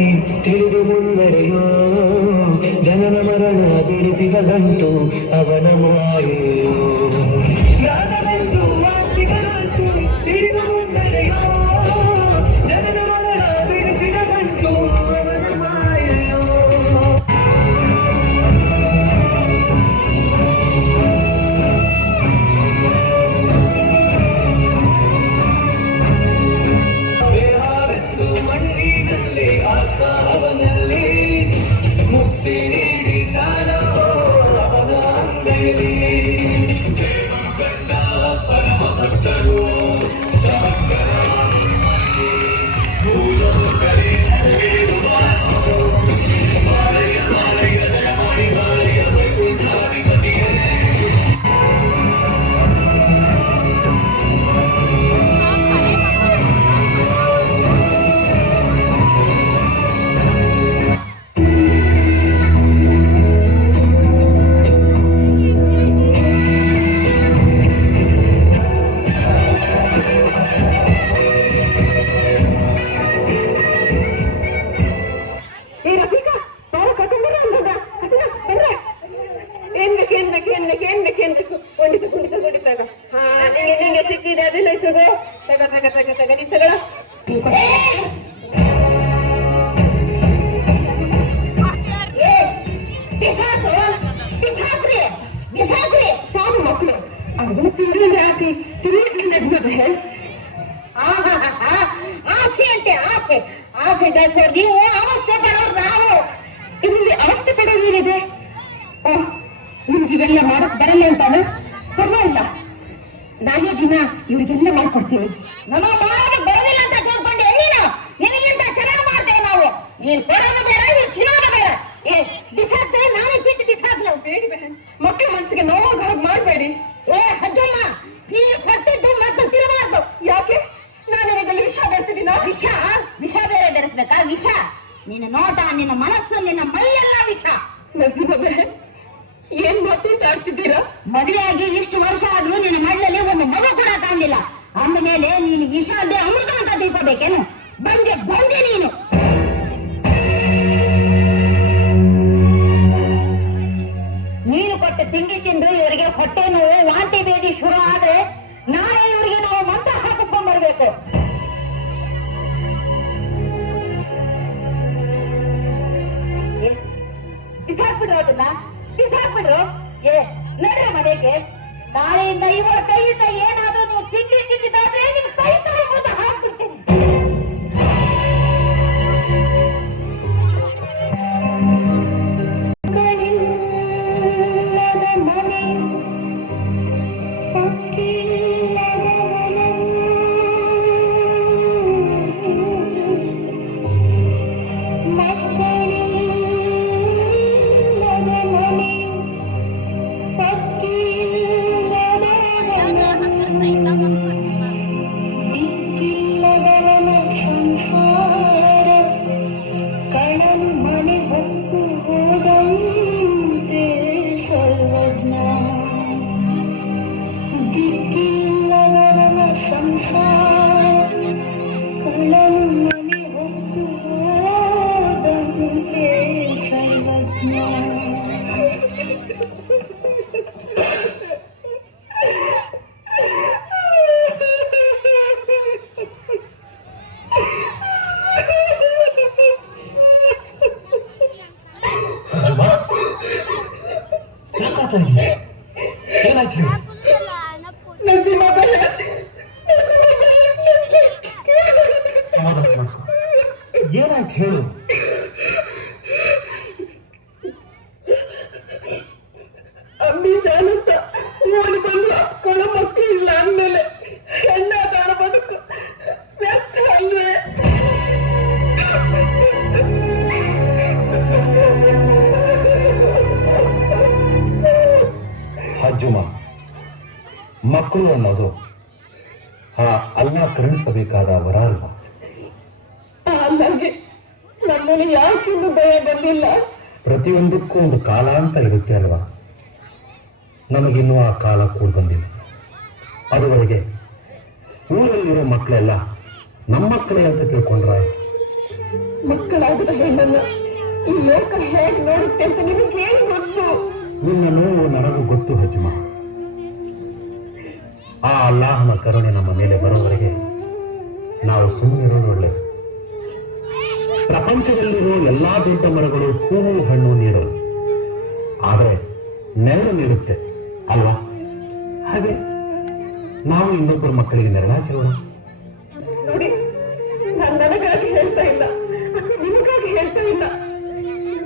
ಆಸೆ ತಿಳಿದು ಮುನ್ನಡೆಯೋ ಜನನ ಮರಣ ಬಿಡಿಸಿದ ಗಂಟು ಅವನ ಮಾಯೆಯೋ ಜ್ಞಾನವೆಂದು ಆಸ್ತಿಗಳಾಸೆ ತಿಳಿದು ಮುನ್ನಡೆಯೋ ಜನನ ಮರಣ ಬಿಡಿಸಿದ ಗಂಟು ಅವನ ಮಾಯೆಯೋ ಅವನಲ್ಲಿ ಮುಕ್ತಿ ನೀಡಿ ತಾನೋ ಅವನ ಅಂಗೈಲಿ ಕಂಡ ಪರಮ ಭಕ್ತರು ಅವಸ್ಥೆ ಪಡೋದೇನಿದೆ? ನಿಮ್ಗಿವೆಲ್ಲ ಮಾಡಕ್ ಬರಲ್ಲ ಅಂತಾನ? ಪರವಾಗಿಲ್ಲ, ನಾನೇ ದಿನ ಇವ್ರಿಗೆಲ್ಲ ಮಾಡ್ಕೊಡ್ತೀವಿ. ನಮ್ಮ ಮಾಡೋದು ಬರೋದಿಲ್ಲ ಅಂತ ತಿಳ್ಕೊಂಡೆ ನೀನು. ನಿನಗಿಂತ ಚೆನ್ನಾಗಿ ಮಾಡ್ತೇವೆ ನಾವು. ನೀನ್ ಕೊಡೋದು ಬೇಡ, ನೀನ್ ತಿನ್ನೋದು ಬೇಡ. ಬಿಸಾಕ್ತೇವೆ, ನಾನೇ ಬಿಟ್ಟು ಬಿಸಾಕ್ಲ. ಬೇಡಿ ಬೇಡ, ಮಕ್ಕಳ ಮನಸ್ಸಿಗೆ ನೋವಾಗ ಹಾಗೆ ಮಾಡಬೇಡಿ. ಅಜ್ಜಮ್ಮ, ನೀನು ಕೊಟ್ಟಿದ್ದು ಮತ್ತೆ ತಿನ್ನಬಾರ್ದು. ಯಾಕೆ? ನಾನು ನಿನಗಲ್ಲಿ ವಿಷ ಬೆರೆಸಿದ್ದೀನ? ವಿಷ ಬೇರೆ ಬೆರೆಸ್ಬೇಕಾ? ವಿಷ ನಿನ್ನ ನೋಟ, ನಿನ್ನ ಮನಸ್ಸು, ನಿನ್ನ ಮೈಯೆಲ್ಲ ವಿಷ. ಏನ್ ಮಾತಾಡ್ತಿದ್ದೀರಾ? ಮದುವೆಯಾಗಿ ಇಷ್ಟು ವರ್ಷ ಆದ್ರೂ ನಿನ್ನ ಮಣ್ಣಲ್ಲಿ ಒಂದು ಮಗು ಕೂಡ ಕಾಣಲಿಲ್ಲ. ಅಂದಮೇಲೆ ನೀನು ವಿಷ ಅಲ್ಲದೆ ಅಮೃತ ಅಂತ ತಿಳ್ಕೋಬೇಕೇನು? ಬಂದೆ ನೀನು. ನೀನು ಕೊಟ್ಟ ತಿಂಡಿ ತಿಂದು ಇವರಿಗೆ ಹೊಟ್ಟೆ ನೋವು, ವಾಂತಿ ಬೇದಿ ಶುರು ಆದ್ರೆ ನಾಳೆ ಇವರಿಗೆ ನಾವು ಮಂತ್ರ ಹಾಕಿಸ್ಕೊಂಡ್ ಬರ್ಬೇಕು. ಬಿಸಾಕ್ಬಿಡ್ರು, ಅದನ್ನ ಬಿಸಾಕ್ಬಿಡ್ರು. ನಡ್ರೆ ಮನೆಗೆ. ನಾಳೆಯಿಂದ ಇವರ ಕೈಯಿಂದ ಏನಾದ್ರೂ ನೀವು ತಿಂದಿದ್ದಾದ್ರೆ ನಿಮ್ ಕೈ ತಾಯಿ ಮುಂದೆ ಹಾಕ್ಬಿಡ್ತೀನಿ. ಏನಾಯ್ತು ಹೇಳು? ಅಂಬಿ ಜಾನಂತ ಓಡಿ ಬಂದು ಕೊಳ ಮಕ್ಕಳು ಇಲ್ಲ ಅಂದ್ಮೇಲೆ ಹೆಣ್ಣ ತಾಣ ಬದುಕು ವ್ಯರ್ಥ ಅಲ್ವೇ? ಅಜ್ಜುಮ, ಮಕ್ಕಳು ಅನ್ನೋದು ಆ ಅಲ್ಲ ಕರುಣಿಸಬೇಕಾದ ವರ ಅಲ್ವಾ? ನನಗೆ ನಮ್ಮಲ್ಲಿ ಯಾಕಿನ್ನು ಭಯ ಬಂದಿಲ್ಲ? ಪ್ರತಿಯೊಂದಕ್ಕೂ ಒಂದು ಕಾಲ ಅಂತ ಇರುತ್ತೆ ಅಲ್ವಾ? ನಮಗಿನ್ನೂ ಆ ಕಾಲ ಕೂಡ ಬಂದಿಲ್ಲ. ಅದುವರೆಗೆ ಊರಲ್ಲಿರೋ ಮಕ್ಕಳೆಲ್ಲ ನಮ್ಮ ಮಕ್ಕಳೇ ಅಂತ ತಿಳ್ಕೊಂಡ್ರ ಮಕ್ಕಳಾಗದ ಹೆಣ್ಣನ್ನ ಈ ಲೋಕ ಹೇಗೆ ನೋಡುತ್ತೆ ಅಂತ ನಿಮಗೇನು ಗೊತ್ತು? ನಿನ್ನ ನೋವು ನನಗೂ ಗೊತ್ತು ಹಜ್ಮ. ಆ ಅಲ್ಲಾಹನ ಕರುಣೆ ನಮ್ಮ ಮೇಲೆ ಬರೋವರೆಗೆ ನಾವು ಸುಮ್ಮನಿರೋದು ಒಳ್ಳೆಯದು. ಪ್ರಪಂಚದಲ್ಲಿರೋ ಎಲ್ಲಾ ದೊಡ್ಡ ಮರಗಳು ಹೂವು ಹಣ್ಣು ನೀಡೋದು, ಆದರೆ ನೆರಳು ನೀಡುತ್ತೆ ಅಲ್ವಾ? ಹಾಗೆ ನಾವು ಇನ್ನೊಬ್ಬರ ಮಕ್ಕಳಿಗೆ ನೆರಳಾಗಿರೋಣ. ನೋಡಿ, ನಾನು ನನಗಾಗಿ ಹೇಳ್ತಾ ಇಲ್ಲ, ನಿಮಗಾಗಿ ಹೇಳ್ತಾ ಇಲ್ಲ,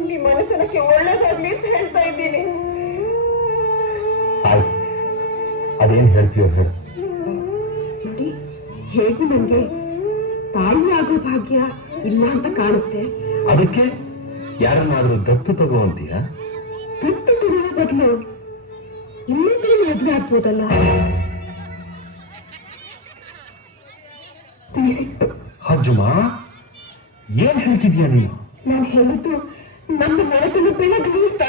ನಿಮ್ಮ ಮನಸ್ಸನಕ್ಕೆ ಒಳ್ಳೇದಾಗ್ಲಿ ಅಂತ ಹೇಳ್ತಾ ಇದ್ದೀನಿ. ಆಯ್ತು, ಅದೇನು ಹೇಳ್ತೀಯೋ ಹೇಳು. ನೋಡಿ, ಹೇಗೂ ನನಗೆ ತಾಯಿ ಆಗೋ ಭಾಗ್ಯ ಇಲ್ಲ ಅಂತ ಕಾಣುತ್ತೆ. ಅದಕ್ಕೆ ಯಾರನ್ನಾದ್ರೂ ದತ್ತು ತಗೋಂತೀಯ? ದತ್ತು ತಗೊಳ್ಳೋ ಬದಲು ಇನ್ನೊಬ್ಬರು ಮದುವೆ ಆಗ್ಬೋದಲ್ಲ. ಹಜ್ಜುಮ, ಏನ್ ಹೇಳ್ತಿದ್ಯಾ ನೀನು? ನಾನು ಹೇಳಿದ್ದು ನನ್ನ ಮನಸ್ಸನ್ನು ಬೆಳಗಿಸ್ತ.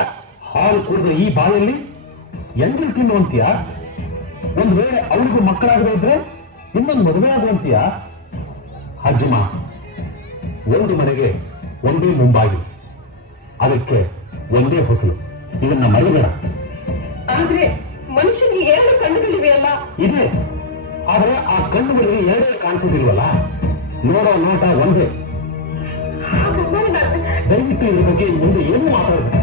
ಹಾಲು ಕುಡಿದ ಈ ಬಾಯಲ್ಲಿ ಎಂದ್ರು ತಿನ್ನುವಂತೀಯ? ಒಂದ್ ವೇಳೆ ಅವಳಿಗೂ ಮಕ್ಕಳಾಗದೇ ಇದ್ರೆ ಇನ್ನೊಂದು ಮದುವೆ ಆಗುವಂತೀಯ? ಹಜ್ಜುಮ, ಒಂದು ಮನೆಗೆ ಒಂದೇ ಮುಂಬಾಗಿ, ಅದಕ್ಕೆ ಒಂದೇ ಹೊಸಲು. ಇದನ್ನ ಮರಿಬೇಡ. ಆದ್ರೆ ಮನುಷ್ಯನಿಗೆ ಎರಡು ಕಣ್ಣುಗಳಿವೆ ಅಲ್ಲ? ಇದೆ, ಆದ್ರೆ ಆ ಕಣ್ಣುಗಳಿಗೆ ಎರಡೇ ಕಾಣಿಸೋದಿಲ್ವಲ್ಲ. ನೋಡೋ ನೋಟ ಒಂದೇ. ದಯವಿಟ್ಟು ಇದ್ರ ಬಗ್ಗೆ ಮುಂದೆ ಏನು ಮಾತಾಡಬೇಕು?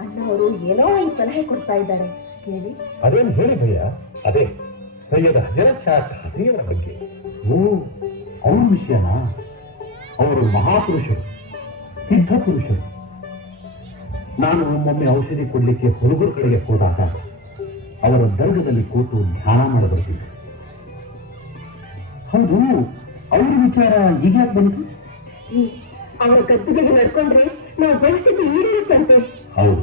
ಅಣ್ಣವರು ಏನೋ ಒಂದು ಸಲಹೆ ಕೊಡ್ತಾ ಇದ್ದಾರೆ, ಕೇಳಿ. ಅದೇನು ಹೇಳಿ ಭಯ್ಯ? ಅದೇ ಸೈಯದ ಹಜರತ್ ಶಾ ಖಾದ್ರಿಯವರ ಬಗ್ಗೆ. ಓ, ಅವ್ರ ವಿಷಯನಾ? ಅವರು ಮಹಾಪುರುಷರು, ಸಿದ್ಧ ಪುರುಷರು. ನಾನು ಒಮ್ಮೊಮ್ಮೆ ಔಷಧಿ ಕೊಡ್ಲಿಕ್ಕೆ ಹುಡುಗರ ಕಡೆಗೆ ಹೋದಾಗ ಅವರ ದರ್ಗದಲ್ಲಿ ಕೂತು ಧ್ಯಾನ ಮಾಡಬರ್ತಿದ್ದೆ. ಹೌದು, ಅವರ ವಿಚಾರ ಈಗ ಯಾಕೆ ಬಂತು? ಅವರ ಕತ್ತಿಗೆ ನಡ್ಕೊಂಡ್ರೆ ನಾವು ಬಯಸಿದ್ದು ಈಡೇರುತ್ತಂತೆ. ಹೌದು,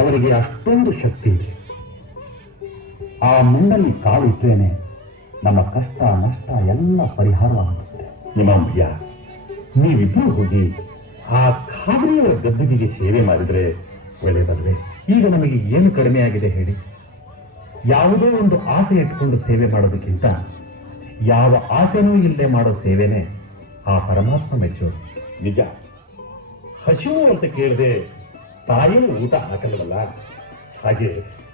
ಅವರಿಗೆ ಅಷ್ಟೊಂದು ಶಕ್ತಿ ಇದೆ. ಆ ಮುಂಡಲ್ಲಿ ಕಾಲಿಟ್ಟೇನೆ ನಮ್ಮ ಕಷ್ಟ ನಷ್ಟ ಎಲ್ಲ ಪರಿಹಾರವಾಗುತ್ತೆ. ನಿಮ್ಮ ಭಯ, ನೀವಿಬ್ಬರು ಹೋಗಿ ಆ ಖಾದ್ರಿಯವರ ಗದ್ದುಗೆಗೆ ಸೇವೆ ಮಾಡಿದ್ರೆ ಒಳ್ಳೆಯದಲ್ವೇ? ಈಗ ನಮಗೆ ಏನು ಕಡಿಮೆ ಆಗಿದೆ ಹೇಳಿ? ಯಾವುದೋ ಒಂದು ಆಸೆ ಇಟ್ಕೊಂಡು ಸೇವೆ ಮಾಡೋದಕ್ಕಿಂತ ಯಾವ ಆಸೆನೂ ಇಲ್ಲದೆ ಮಾಡೋ ಸೇವೆನೇ ಆ ಪರಮಾತ್ಮ ಮೆಚ್ಚೋದು. ನಿಜ, ಹಸಿವು ಅಂತ ಕೇಳದೆ ತಾಯಿಯೂ ಊಟ ಹಾಕಲ್ವಲ್ಲ, ಹಾಗೆ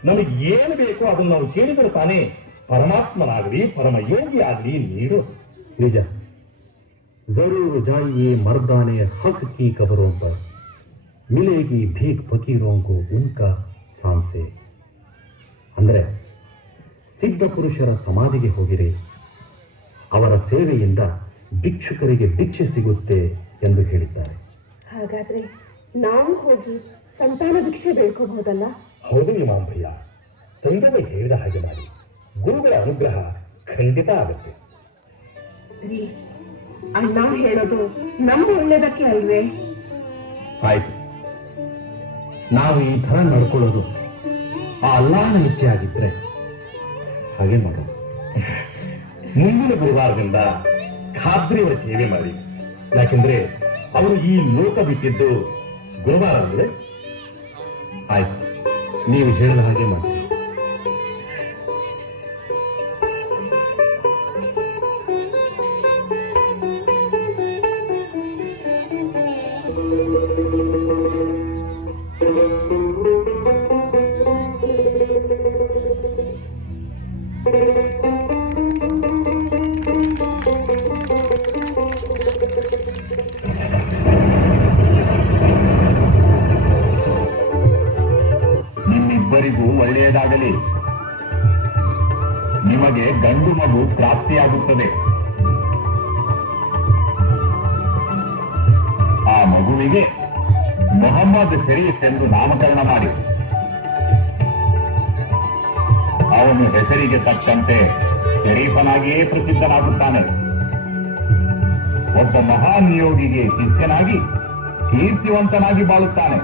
ನಮಗೆ ಏನು ಬೇಕೋ ಅದನ್ನು ನಾವು ಕೇಳಿದರೆ ತಾನೇ ಪರಮಾತ್ಮನಾಗಲಿ ಪರಮಯೋಗಿ ಆಗಲಿ ನೀಡೋದು. ನಿಜ. जरूर जाइए मर्दाने हक की कब्रों पर, मिलेगी भीख फकीरों को उनका सांसे. ಅಂದ್ರೆ ಸಿದ್ಧ ಪುರುಷರ ಸಮಾಧಿಗೆ ಹೋಗಿರಿ, ಅವರ ಸೇವೆಯಿಂದ ಭಿಕ್ಷುಕರಿಗೆ ಭಿಕ್ಷೆ ಸಿಗುತ್ತೆ ಎಂದು ಹೇಳಿದ್ದಾರೆ. ಹಾಗಾದ್ರೆ ನಾವು ಹೋಗಿ ಸಂತಾನ ಭಿಕ್ಷೆ ಬೇಡ್ಕೋಬಹುದಲ್ಲ? ಹೌದು ಇಮಾಮ್ ಭಯ್ಯ, ತಂದೆಗೆ ಹೇಳಿದ ಹಾಗೆ ಮಾಡಿ, ಗುರುಗಳ ಅನುಗ್ರಹ ಖಂಡಿತ ಆಗುತ್ತೆ. ಅಣ್ಣ ಹೇಳೋದು ನಮ್ಮ ಒಳ್ಳೇದಕ್ಕೆ ಅಲ್ವೇ? ಆಯ್ತು, ನಾವು ಈ ತರ ನಡ್ಕೊಳ್ಳೋದು ಆ ಅಲ್ಲಾಹನ ಇಚ್ಛೆ ಆಗಿದ್ರೆ ಹಾಗೆ ಮಾಡೋದು. ಮುಂದಿನ ಗುರುವಾರದಿಂದ ಖಾದ್ರಿಯವರ ಸೇವೆ ಮಾಡಿ, ಯಾಕೆಂದ್ರೆ ಅವರು ಈ ಲೋಕ ಬಿಟ್ಟಿದ್ದು ಗುರುವಾರ ಅಂದ್ರೆ. ಆಯ್ತು, ನೀವು ಹೇಳಿದ ಹಾಗೆ ಮಾಡಿ. ಒಳ್ಳೆಯದಾಗಲಿ. ನಿಮಗೆ ಗಂಡು ಮಗು ಪ್ರಾಪ್ತಿಯಾಗುತ್ತದೆ. ಆ ಮಗುವಿಗೆ ಮೊಹಮ್ಮದ್ ಶರೀಫ್ ಎಂದು ನಾಮಕರಣ ಮಾಡಿ ಅವನು ಹೆಸರಿಗೆ ತಕ್ಕಂತೆ ಶರೀಫನಾಗಿಯೇ ಪ್ರಸಿದ್ಧನಾಗುತ್ತಾನೆ. ಒಬ್ಬ ಮಹಾನ್ ಯೋಗಿಗೆ ಶಿಷ್ಯನಾಗಿ ಕೀರ್ತಿವಂತನಾಗಿ ಬಾಳುತ್ತಾನೆ.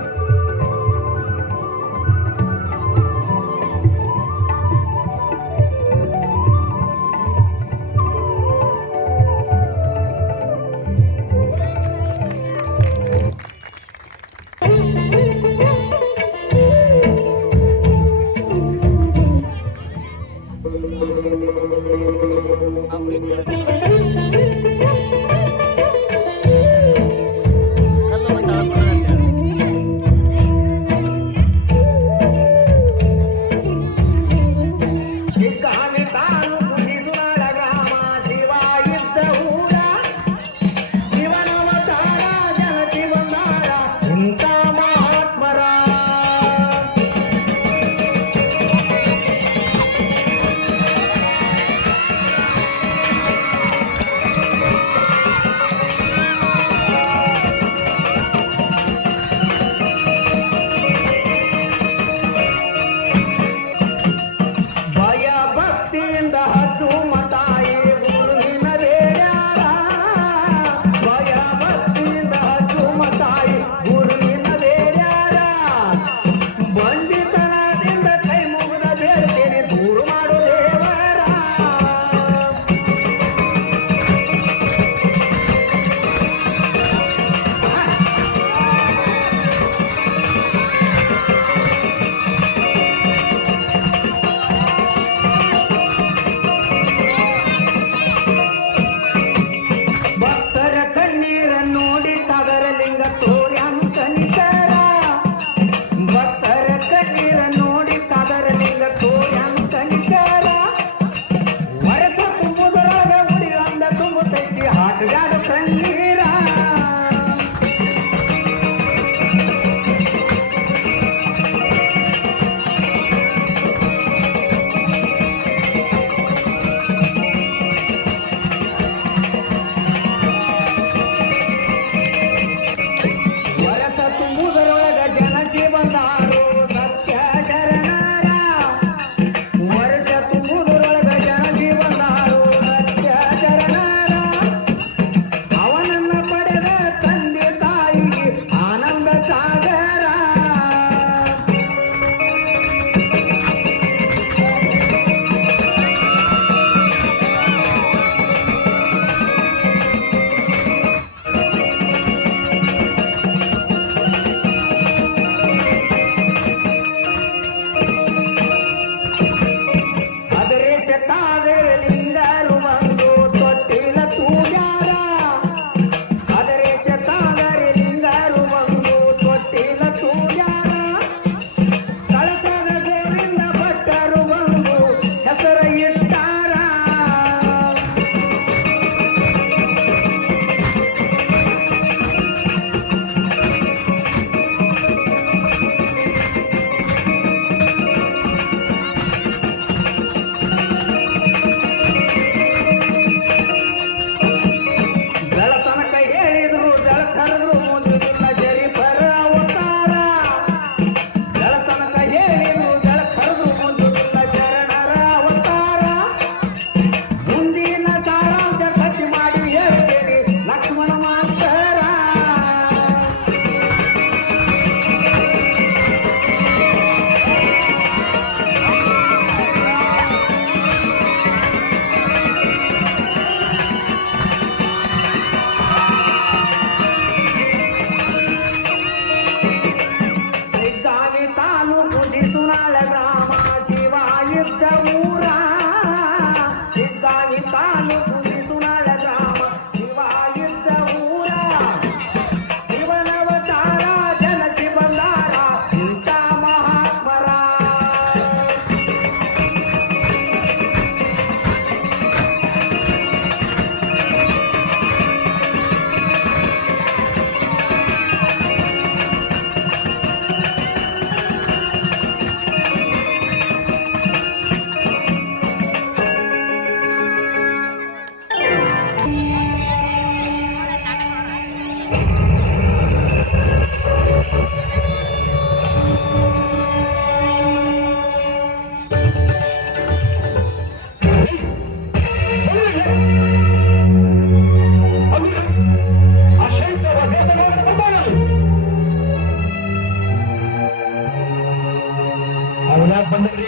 ಅವನಾಗ ಬಂದ್ರಿ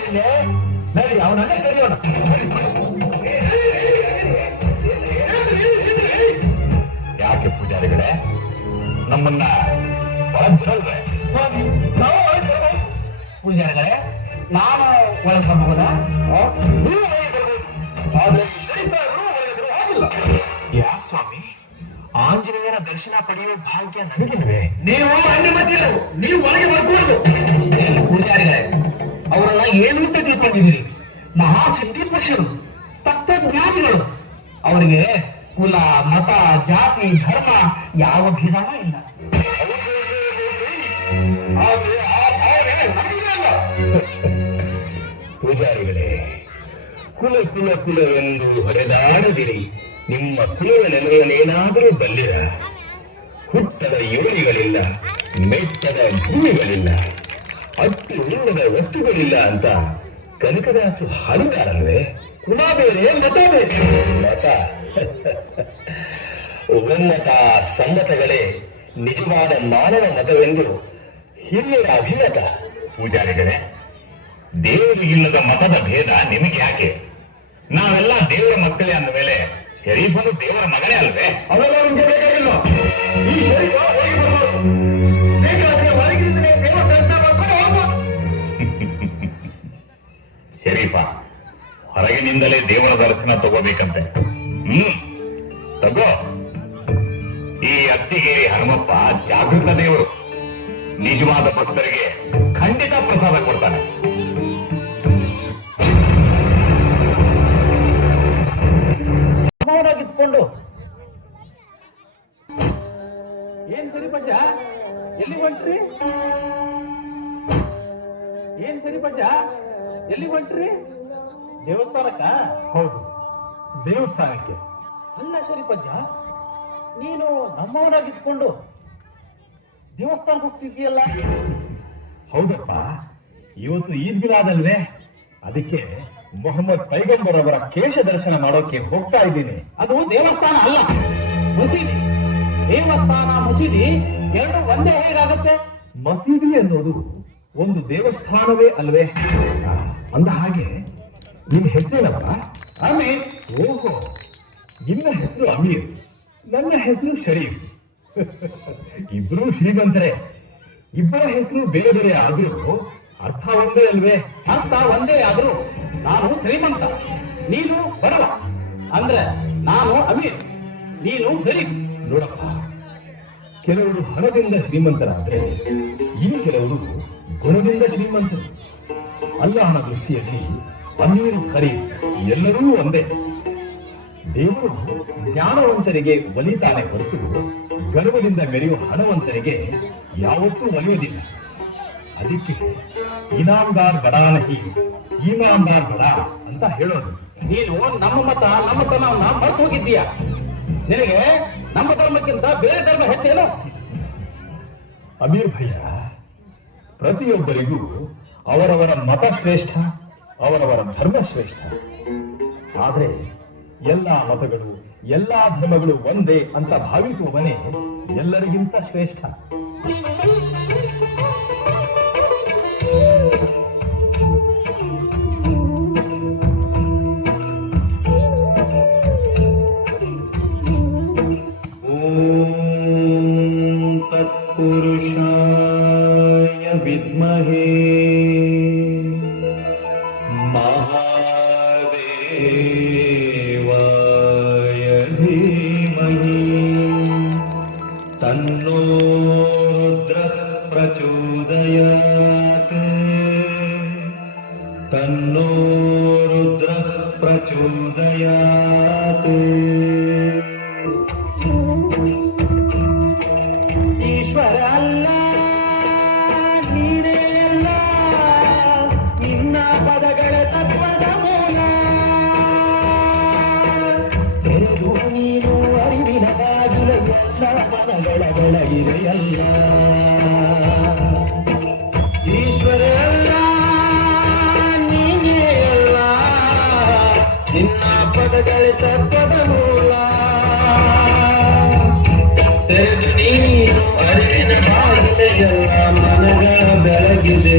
ನಡಿ ಅವನನ್ನೇ ಕರೆಯೋಣ. ಯಾಕೆ ಪೂಜಾರಿಗಳೇ ನಮ್ಮನ್ನ ಒಳಗ್ರೆ? ಪೂಜಾರಿಗಳೇ ನಾನು ಒಳಗೆ ಬರಬಹುದಾ? ನೀವು ಒಳಗೆ ಬರ್ಬೋದು, ಆದ್ರೆ ಈ ಶರೀಫರು ಒಳಗೆ ಆಗಿಲ್ಲ. ಯಾಕೆ ಸ್ವಾಮಿ? ಆಂಜನೇಯನ ದರ್ಶನ ಪಡೆಯುವ ಭಾಗ್ಯ ನನಗಿಲ್ವೇ? ನೀವು ಅನ್ಯಮತಿಯರು, ನೀವು ಒಳಗೆ ಬರ್ಬೋದು. ಪೂಜಾರಿಗಳೇ ಅವರೆಲ್ಲ ಏನು ಅಂತ ತಿಳ್ಕೊಂಡಿದ್ದೀರಿ? ಮಹಾಸಿದ್ಧಿ ಪುರುಷರು, ತತ್ವಜ್ಞಾನಿಗಳು. ಅವರಿಗೆ ಕುಲ, ಮತ, ಜಾತಿ, ಧರ್ಮ ಯಾವ ಭೇದವೂ ಇಲ್ಲ. ಪೂಜಾರಿಗಳೇ, ಕುಲ ಕುಲ ಕುಲವೆಂದು ಹೊಡೆದಾಡದಿರಿ. ನಿಮ್ಮ ಕುಲದ ನೆಲೆಯನ್ನೇನಾದರೂ ಬಲ್ಲಿರ? ಹುಟ್ಟದ ಯೋನಿಗಳಿಲ್ಲ, ಮೆಟ್ಟದ ಭೂಮಿಗಳಿಲ್ಲ, ಅಟ್ಟು ನಿಲ್ಲದ ವಸ್ತುಗಳಿಲ್ಲ ಅಂತ ಕನಕದಾಸು ಹಾಡಿದಾರಲ್ವೇ? ಕುಲ ಬೇರೆ, ಮತ ಬೇರೆ. ಮತ ಉನ್ನತ ಸಮ್ಮತಗಳೇ ನಿಜವಾದ ಮಾನವ ಮತವೆಂದು ಹಿರಿಯರ ಅಭಿಮತ. ಪೂಜಾರಿಗಳೇ, ದೇವರು ಇಲ್ಲದ ಮತದ ಭೇದ ನಿಮಗೆ ಯಾಕೆ? ನಾವೆಲ್ಲ ದೇವರ ಮಕ್ಕಳೇ ಅಂದ ಮೇಲೆ ಶರೀಫನು ದೇವರ ಮಗನೇ ಅಲ್ವೇ? ಅವೆಲ್ಲ ನಿಮ್ಗೆ ಬೇಕಾಗಿಲ್ಲ. ಈ ಶರೀಫ ದೇವರ ದರ್ಶನ ಮಾಡ್ಕೊಂಡು ಹೋಗು. ಶರೀಫ ಹೊರಗಿನಿಂದಲೇ ದೇವರ ದರ್ಶನ ತಗೋಬೇಕಂತೆ. ತಗೋ. ಈ ಅತ್ತಿಗೇರಿ ಹನುಮಪ್ಪ ಜಾಗೃತ ದೇವರು. ನಿಜವಾದ ಭಕ್ತರಿಗೆ ಖಂಡಿತ ಪ್ರಸಾದ ಕೊಡ್ತಾನೆ. ಿಸ್ಕೊಂಡು ಏನ್ ಸರಿ ಪಂಜ, ಎಲ್ಲಿ ಹೊಂಟ್ರಿ? ಏನ್ ಸರಿ ಪಂಜ, ಎಲ್ಲಿ ಹೊಂಟ್ರಿ? ದೇವಸ್ಥಾನಕ್ಕ? ಹೌದು, ದೇವಸ್ಥಾನಕ್ಕೆ. ಅಲ್ಲ ಸರಿ ಪಂಜ, ನೀನು ನಮ್ಮವರಾಗಿಸ್ಕೊಂಡು ದೇವಸ್ಥಾನಕ್ಕೆ ಹೋಗ್ತಿದ್ದೀಯಲ್ಲ? ಹೌದಪ್ಪ, ಇವತ್ತು ಈದ್ ಮಿಲಾದಲ್ವೇ, ಅದಕ್ಕೆ ಮೊಹಮ್ಮದ್ ಪೈಗಂಬರ್ ಅವರ ಕೇಶ ದರ್ಶನ ಮಾಡೋಕೆ ಹೋಗ್ತಾ ಇದ್ದೀನಿ. ಅದು ದೇವಸ್ಥಾನ ಅಲ್ಲ, ಮಸೀದಿ. ದೇವಸ್ಥಾನ ಮಸೀದಿ ಎರಡು ಒಂದೇ ಹೇಗಾಗುತ್ತೆ? ಮಸೀದಿ ಅನ್ನೋದು ಒಂದು ದೇವಸ್ಥಾನವೇ ಅಲ್ವೇ? ಅಂದ ಹಾಗೆ ನಿನ್ನ ಹೆಸರೇನಪ್ಪ? ಅಮೀರ್. ಓಹೋ, ನಿನ್ನ ಹೆಸರು ಅಮೀರ್, ನನ್ನ ಹೆಸರು ಶರೀಫ್. ಇಬ್ರು ಶ್ರೀಮಂತರೇ. ಇಬ್ಬರ ಹೆಸರು ಬೇರೆ ಬೇರೆ ಆದ್ರೂ ಅರ್ಥ ಒಂದೇ ಅಲ್ವೇ? ಅರ್ಥ ಒಂದೇ ಆದ್ರೂ ನಾನು ಶ್ರೀಮಂತ, ನೀನು ಬಡವ. ಅಂದ್ರೆ ನಾನು ಅಮೀರ್, ನೀನು ಗರೀಬ್. ನೋಡಪ್ಪ, ಕೆಲವರು ಹಣದಿಂದ ಶ್ರೀಮಂತರಾದ್ರೆ ಇನ್ನು ಕೆಲವರು ಗುಣದಿಂದ ಶ್ರೀಮಂತರು. ಅಲ್ಲಾಹನ ದೃಷ್ಟಿಯಲ್ಲಿ ಅಮೀರ್, ಗರೀಬ್ ಎಲ್ಲರೂ ಒಂದೇ. ದೇವರು ಜ್ಞಾನವಂತರಿಗೆ ಒಲಿತಾನೆ ಹೊರತು ಗರ್ವದಿಂದ ಮೆರೆಯುವ ಹಣವಂತರಿಗೆ ಯಾವತ್ತೂ ಒಲಿಯುವುದಿಲ್ಲ. ಅದಕ್ಕೆ ಇನಾಮ್ದಾರ್ ಬಡಾನಹಿ ಈಮಾನ್ದಾರ್ ಬಡ ಅಂತ ಹೇಳೋದು. ನೀನು ನಮ್ಮ ಮತ, ನಮ್ಮ ತನವನ್ನ ಮರೆತು ಹೋಗಿದ್ದೀಯ. ನಿನಗೆ ನಮ್ಮ ಧರ್ಮಕ್ಕಿಂತ ಬೇರೆ ಧರ್ಮ ಹೆಚ್ಚೇನು? ಅಮೀರ್ ಭಯ್ಯ, ಪ್ರತಿಯೊಬ್ಬರಿಗೂ ಅವರವರ ಮತ ಶ್ರೇಷ್ಠ, ಅವರವರ ಧರ್ಮ ಶ್ರೇಷ್ಠ. ಆದ್ರೆ ಎಲ್ಲಾ ಮತಗಳು, ಎಲ್ಲಾ ಧರ್ಮಗಳು ಒಂದೇ ಅಂತ ಭಾವಿಸುವವನೇ ಎಲ್ಲರಿಗಿಂತ ಶ್ರೇಷ್ಠ. ತತ್ಪುರುಷಾಯ ವಿದ್ಮಹೇ ಮಹಾದೇವಾಯ ಧೀಮಹಿ ತನ್ನೋ ರುದ್ರಃ ಪ್ರಚೋದಯಾತ್. ತನ್ನೋ ರುದ್ರಃ ಪ್ರಚೋದಯಾತ್. ಈಶ್ವರ ಅಲ್ಲ, ನೀನೇ ಅಲ್ಲ, ನಿನ್ನ ಪದಗಳ ತತ್ವದ ಮೂಲ. ತೆರೆದು ನೀನು ಅರಿವಿನ ಬಾಗಿಲ ಎಲ್ಲ ಮನಗಳ ಬೆಳಗಿದೆಯಲ್ಲ. ಈಶ್ವರ ಅಲ್ಲ, ನೀನೇ ಅಲ್ಲ, ನಿನ್ನ ಪದಗಳೇ ತತ್ವದ ಮೂಲ ತೆರೆದು ನೀನು ಅರಿವಿನ ಬಾಗಿಲೆಲ್ಲ ಮನಗಳ ಬೆಳಗಿದೆ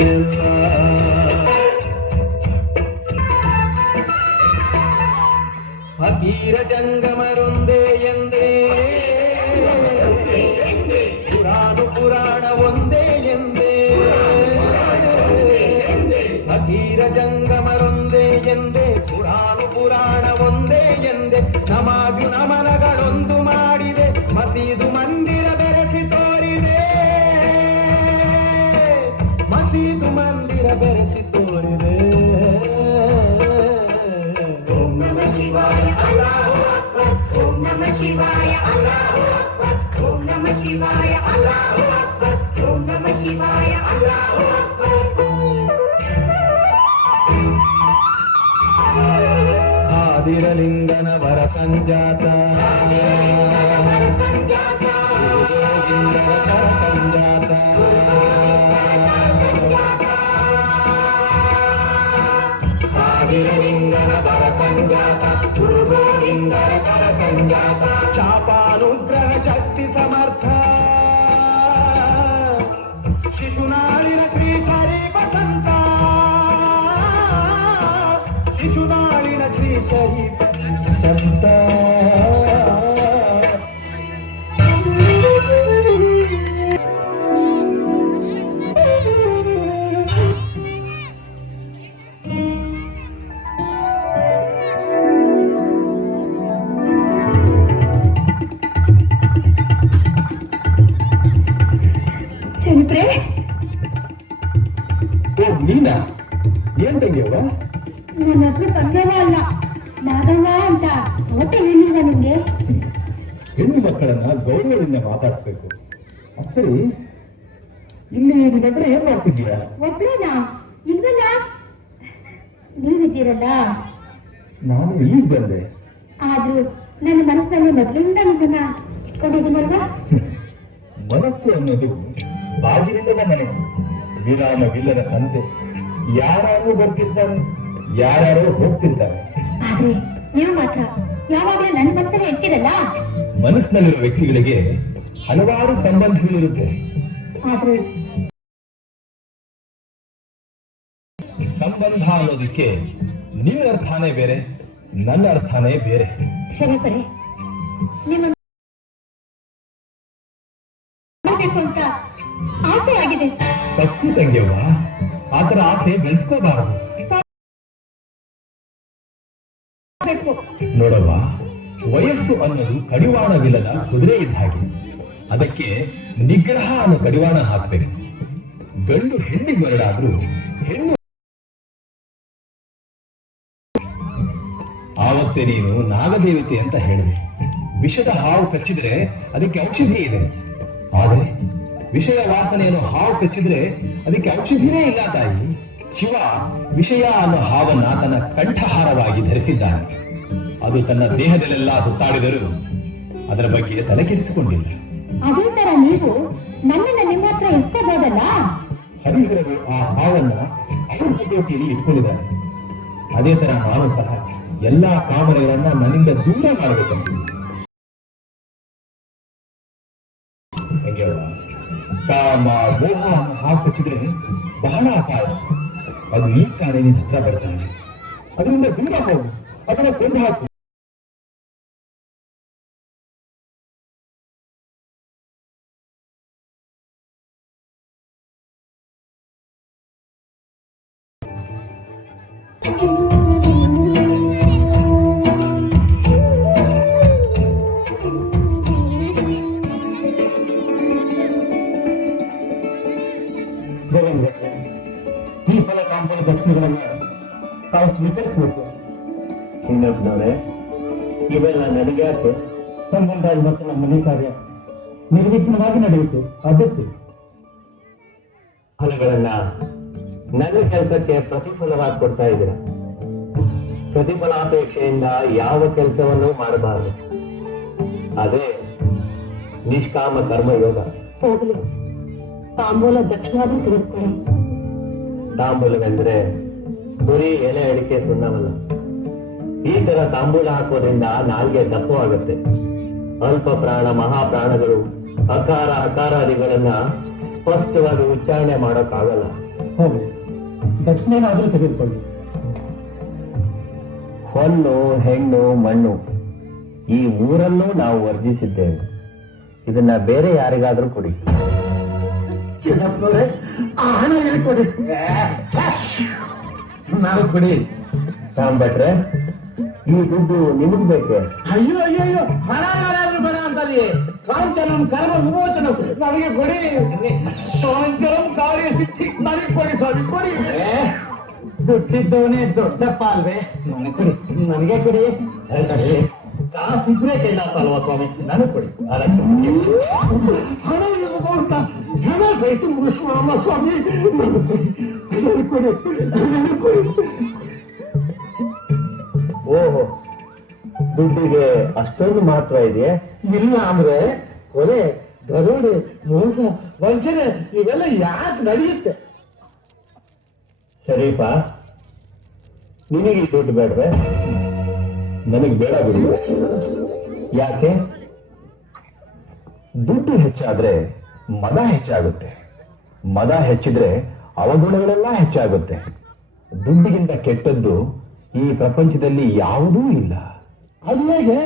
ಫಕೀರ ಜಂಗಮರೊಂದೇ ಎಂದೇ ಪುರಾಣ ಒಂದೇ ಎಂದೇ ಫಕೀರ ಜಂಗಮರೊಂದೇ ಎಂದೇ ಪುರಾಣ ಒಂದೇ ಎಂದೇ ನಮಾಜು ನಮನಗಳೊಂದು ಮಾಡಿದೆ ಮಸೀದು ಮಂದಿರ ಬೆರೆಸಿ ತೋರಿದೆ ಮಸೀದು ಮಂದಿರ ಬೆರೆಸಿ ತೋರಿದೆ ಓಂ ನಮಃ ಶಿವಾಯ ಅಲ್ಲಾಹು ಅಕ್ಬರ್ ಓಂ ನಮಃ ಶಿವಾಯ ಅಲ್ಲಾಹು ಅಕ್ಬರ್ ಓಂ ನಮಃ ಶಿವಾಯ ಅಲ್ಲಾಹು ಅಕ್ಬರ್ ಓಂ ನಮಃ ಶಿವಾಯ ಅಲ್ಲಾಹು ಅಕ್ಬರ್ ಆದಿರಲಿಂಗನ ವರ ಸಂಜಾತ ಗೋವಿಂದರ ಕರ ಸಂಜಾತ ಆದಿರಲಿಂಗನ ವರ ಸಂಜಾತ ಗುರು ಗೋವಿಂದರ ಕರ ಸಂಜಾತ ಚಾಪಾನುಗ್ರಹ ಶಕ್ತಿ ಸಮರ್ಥ ಶಿಶುನಾಳಿನ ಶ್ರೀ ಹರಿ ವಸಂತ ಶಿಶುನಾಳಿನ ಶ್ರೀ ಹರಿ ಸಂತ ಶನಿಪ್ರೇ ಓ ನೀನಾ ಏನ್ ತಂಗಿಯವ ನನ್ನ ಹೆಸರು ತಂದೆವ ಅಲ್ಲ ಮಾಧವ ಅಂತ ಮತ್ತೆ ಹೇಳಿಲ್ಲ ನಿಮ್ಗೆ ಹೆಣ್ಣು ಮಕ್ಕಳನ್ನ ಗೌರವದಿಂದ ಮಾತಾಡಿಸ್ಬೇಕು ಸರಿ ಇಲ್ಲಿ ನಿನ್ನ ಹತ್ರ ಏನ್ ಮಾಡ್ತಿದ್ದೀರಾ ಒಬ್ಳೇನಾ ಇಲ್ವಲ್ಲ ನೀವಿದ್ದೀರಲ್ಲ ನಾನು ಈಗ ಬಂದೆ ಆದ್ರೂ ನನ್ನ ಮನಸ್ಸಲ್ಲಿ ಮೊದಲಿಂದ ನಿಮ್ಮನ್ನ ಇಟ್ಕೊಂಡಿದ್ದೀನಲ್ವಾ ಮನಸ್ಸು ಅನ್ನೋದು ಬಾಗಿಲಿಂದ ಮನೆ ವಿರಾಮವಿಲ್ಲದ ಸಂತೆ ಯಾರು ಬರ್ತಿರ್ತಾರೆ ಯಾರ್ಯಾರೋ ಹೋಗ್ತಿರ್ತಾರೆ ಆದ್ರೆ ನೀವು ಮಾತ್ರ ಯಾವಾಗಲೂ ನನ್ನ ಮನಸ್ಸಲ್ಲಿ ಇರ್ತೀರಲ್ಲ ಮನಸ್ಸಿನಲ್ಲಿರುವ ವ್ಯಕ್ತಿಗಳಿಗೆ ಹಲವಾರು ಸಂಬಂಧಗಳಿರುತ್ತೆ ಆದ್ರೆ ಸಂಬಂಧ ಅನ್ನೋದಕ್ಕೆ ನಿನ್ನ ಅರ್ಥನೇ ಬೇರೆ ನನ್ನ ಅರ್ಥನೇ ಬೇರೆ ಶನಿಪರೆ ನಿಮ್ಮ ಮಾಡ್ಬೇಕು ಅಂತ ಆಸೆ ಆಗಿದೆ ತಪ್ಪು ತಂಗಿಯವ್ವ ಆತರ ಆಸೆ ಬೆಳೆಸ್ಕೋಬಾರದು ಬೇಕು. ನೋಡವ್ವ ವಯಸ್ಸು ಅನ್ನೋದು ಕಡಿವಾಣವಿಲ್ಲದ ಕುದುರೆ ಇದ್ದ ಹಾಗೆ ಅದಕ್ಕೆ ನಿಗ್ರಹ ಅನ್ನೋ ಕಡಿವಾಣ ಹಾಕ್ಬೇಕು ಗಂಡು ಹೆಣ್ಣಿಗೆ ಮರಳಾದ್ರೂ ಹೆಣ್ಣು ಆವತ್ತೇ ನೀನು ನಾಗದೇವತೆ ಅಂತ ಹೇಳಿದೆ ವಿಷದ ಹಾವು ಕಚ್ಚಿದ್ರೆ ಅದಕ್ಕೆ ಔಷಧಿ ಇದೆ ಆದರೆ ವಿಷಯ ವಾಸನೆಯನ್ನು ಹಾವು ಕಚ್ಚಿದ್ರೆ ಅದಕ್ಕೆ ಔಷಧಿನೇ ಇಲ್ಲ ತಾಯಿ ಶಿವ ವಿಷಯ ಅನ್ನೋ ಹಾವನ್ನ ತನ್ನ ಕಂಠಹಾರವಾಗಿ ಧರಿಸಿದ್ದಾನೆ ಅದು ತನ್ನ ದೇಹದಲ್ಲೆಲ್ಲ ಸುತ್ತಾಡಿದರೂ ಅದರ ಬಗ್ಗೆ ತಲೆ ಕೆಡಿಸಿಕೊಂಡಿಲ್ಲ ಅದೇ ತರ ನೀವು ನನ್ನನ್ನ ನಿಮ್ಮ ಹತ್ರ ಇಟ್ಕೋಬಹುದಲ್ಲ ಹರಿಹರರು ಆ ಹಾವನ್ನ ಅವರ ಜೊತೆಯಲ್ಲಿ ಇಟ್ಕೊಂಡಿದ್ದಾರೆ ಅದೇ ತರ ನಾನು ಸಹ ಎಲ್ಲಾ ಕಾಮನೆಗಳನ್ನ ನನ್ನಿಂದ ದೂರ ಮಾಡಬೇಕಂತ ಕಾಮ ಮೋಹ ಹಾಕಿದ್ರೆ ಬಹಳ ಅಪಾಯ ಅದು ಈ ಕಾರಣದಿಂದ ಹತ್ರ ಬರ್ತಾನೆ ಅದರಿಂದ ದೂರ ಹೋಗು ಅದನ್ನ ಕೊಂದು ಹಾಕು ಈ ಫಲ ಕಾಂಪನ ದಕ್ಷಿಣಗಳನ್ನ ತಾವು ಸ್ವೀಕರಿಸಬೇಕು ಇನ್ನೊಬ್ಬನವರೇ ಇವೆಲ್ಲ ನಡೆಯಾಕೆ ಸಂಬಂಧ ಮತ್ತು ನಮ್ಮ ಮನೆ ಕಾರ್ಯ ನಿರ್ವಿಘ್ನವಾಗಿ ನಡೆಯಿತು ಅದಕ್ಕೆ ಫಲಗಳನ್ನ ನನ್ನ ಕೆಲಸಕ್ಕೆ ಪ್ರತಿಫಲವಾಗಿ ಕೊಡ್ತಾ ಇದ್ದೀರ ಪ್ರತಿಫಲಾಪೇಕ್ಷೆಯಿಂದ ಯಾವ ಕೆಲಸವನ್ನು ಮಾಡಬಾರದು ಅದೇ ನಿಷ್ಕಾಮ ಕರ್ಮಯೋಗ ಹೋಗ್ಲಿ ತಾಂಬೂಲ ದಕ್ಷಿಣಾದ್ರೂ ತೆಗೆದುಕೊಳ್ಳಿ ತಾಂಬೂಲವೆಂದ್ರೆ ಬರೀ ಎಲೆ ಅಡಿಕೆ ಸುಣ್ಣವಲ್ಲ ಈ ತರ ತಾಂಬೂಲ ಹಾಕೋದ್ರಿಂದ ನಾಲ್ಗೆ ದಪ್ಪವಾಗುತ್ತೆ. ಅಲ್ಪ ಪ್ರಾಣ ಮಹಾಪ್ರಾಣಗಳು ಅಕಾರ ಅಕಾರಾದಿಗಳನ್ನ ಸ್ಪಷ್ಟವಾಗಿ ಉಚ್ಚಾರಣೆ ಮಾಡೋಕ್ಕಾಗಲ್ಲ. ಹೋಗಿ ದಕ್ಷಿಣೇನಾದ್ರೂ ತೆಗೆದುಕೊಳ್ಳಿ. ಹೊನ್ನು ಹೆಣ್ಣು ಮಣ್ಣು ಈ ಊರನ್ನು ನಾವು ವರ್ಜಿಸಿದ್ದೇವೆ. ಇದನ್ನ ಬೇರೆ ಯಾರಿಗಾದ್ರೂ ಕೊಡಿ. ಚಿನ್ನಪ್ಪನವ್ರೆ, ಆ ಹಣ ಹೇಳ್ಕೊಡಿ. ನಾವು ಕೊಡಿ. ರಾಮ್ಭಟ್ರೆ, ಈ ದುಡ್ಡು ನಿಮಗ್ ಬೇಕೆ? ಅಯ್ಯೋ ಅಯ್ಯೋ ಅಯ್ಯೋ, ಹಣ ಯಾರಾದ್ರೂ ಬೇಡ ಅಂತಾರೆ. ಕಾಂಚನಂ ಕರ್ಮ ವಿಮೋಚನಂ ನಮಗೆ ಕೊಡಿ. ಕಾಂಚನಂ ಕಾರ್ಯ ಸಿದ್ಧಿ ನನಗೆ ಕೊಡಿ ಸ್ವಾಮಿ, ಕೊಡಿ. ದುಡ್ಡಿದ್ದವನೇ ದೊಡ್ಡಪ್ಪ ಅಲ್ವೇ? ನನಗೆ ಕೊಡಿ, ನನಗೆ ಕೊಡಿ. ಕಾಸಿದ್ರೆ ಕೈಲಾಸ ಅಲ್ವಾ ಸ್ವಾಮಿ? ನನಗೆ ಕೊಡಿ. ಹಣ ಅಂತ ಹಣ ಸಹಿತ ಮುಗಿಸುವ ಸ್ವಾಮಿ, ನನಗೆ ಕೊಡಿ, ನನಗೆ ಕೊಡಿ. ಓಹೋ, ದುಡ್ಡಿಗೆ ಅಷ್ಟೊಂದು ಮಹತ್ವ ಇದೆಯೇ? ಇಲ್ಲ ಅಂದ್ರೆ ಕೊಲೆ, ದರೋಡೆ, ಮೋಸ, ವಂಚನೆ ಇವೆಲ್ಲ ಯಾಕೆ ನಡೆಯುತ್ತೆ? ಶರೀಫ, ನಿನಗೆ ದುಡ್ಡು ಬೇಡ್ರೆ? ನನಗೆ ಬೇಡ ಬಿಡು. ಯಾಕೆ? ದುಡ್ಡು ಹೆಚ್ಚಾದ್ರೆ ಮದ ಹೆಚ್ಚಾಗುತ್ತೆ, ಮದ ಹೆಚ್ಚಿದ್ರೆ ಅವಗುಣಗಳೆಲ್ಲ ಹೆಚ್ಚಾಗುತ್ತೆ. ದುಡ್ಡಿಗಿಂತ ಕೆಟ್ಟದ್ದು ಈ ಪ್ರಪಂಚದಲ್ಲಿ ಯಾವುದೂ ಇಲ್ಲ. ಅದು ಹೇಗೆ?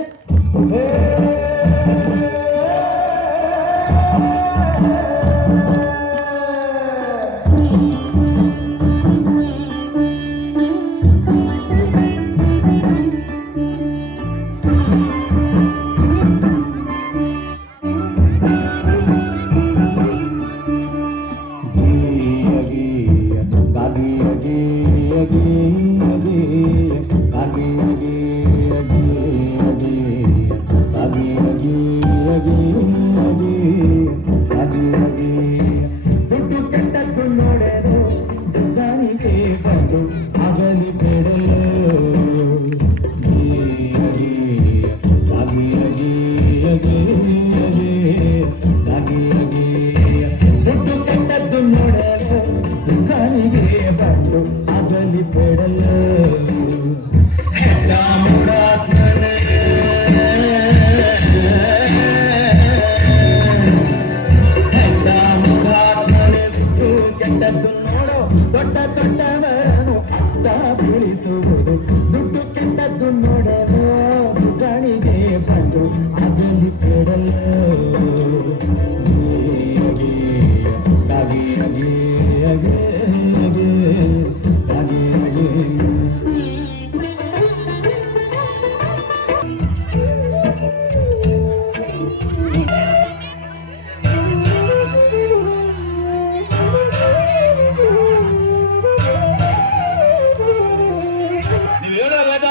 ದುಡ್ಡು ಕೆಟ್ಟದ್ದು ನೋಡಲು ದಾರಿಗೆ ಬಂದು ಆಗಲಿ ಬೇಡಲು. ದುಡ್ಡು ಕೆಟ್ಟದ್ದು ನೋಡಲು ದಾರಿಗೆ ಬಂದು ಆಗಲಿ ಬೇಡಲು. ಕೆಟ್ಟದ್ದು ನೋಡೋ ದೊಡ್ಡ ದೊಡ್ಡವರನ್ನು ಅತ್ತ ಬೀಳಿಸುವುದು. ದುಡ್ಡು ಕೆಟ್ಟದ್ದು ನೋಡಲು ಗಾಣಿಗೆ ಬಂದು ಆಗಲಿ ಬೇಡಲು.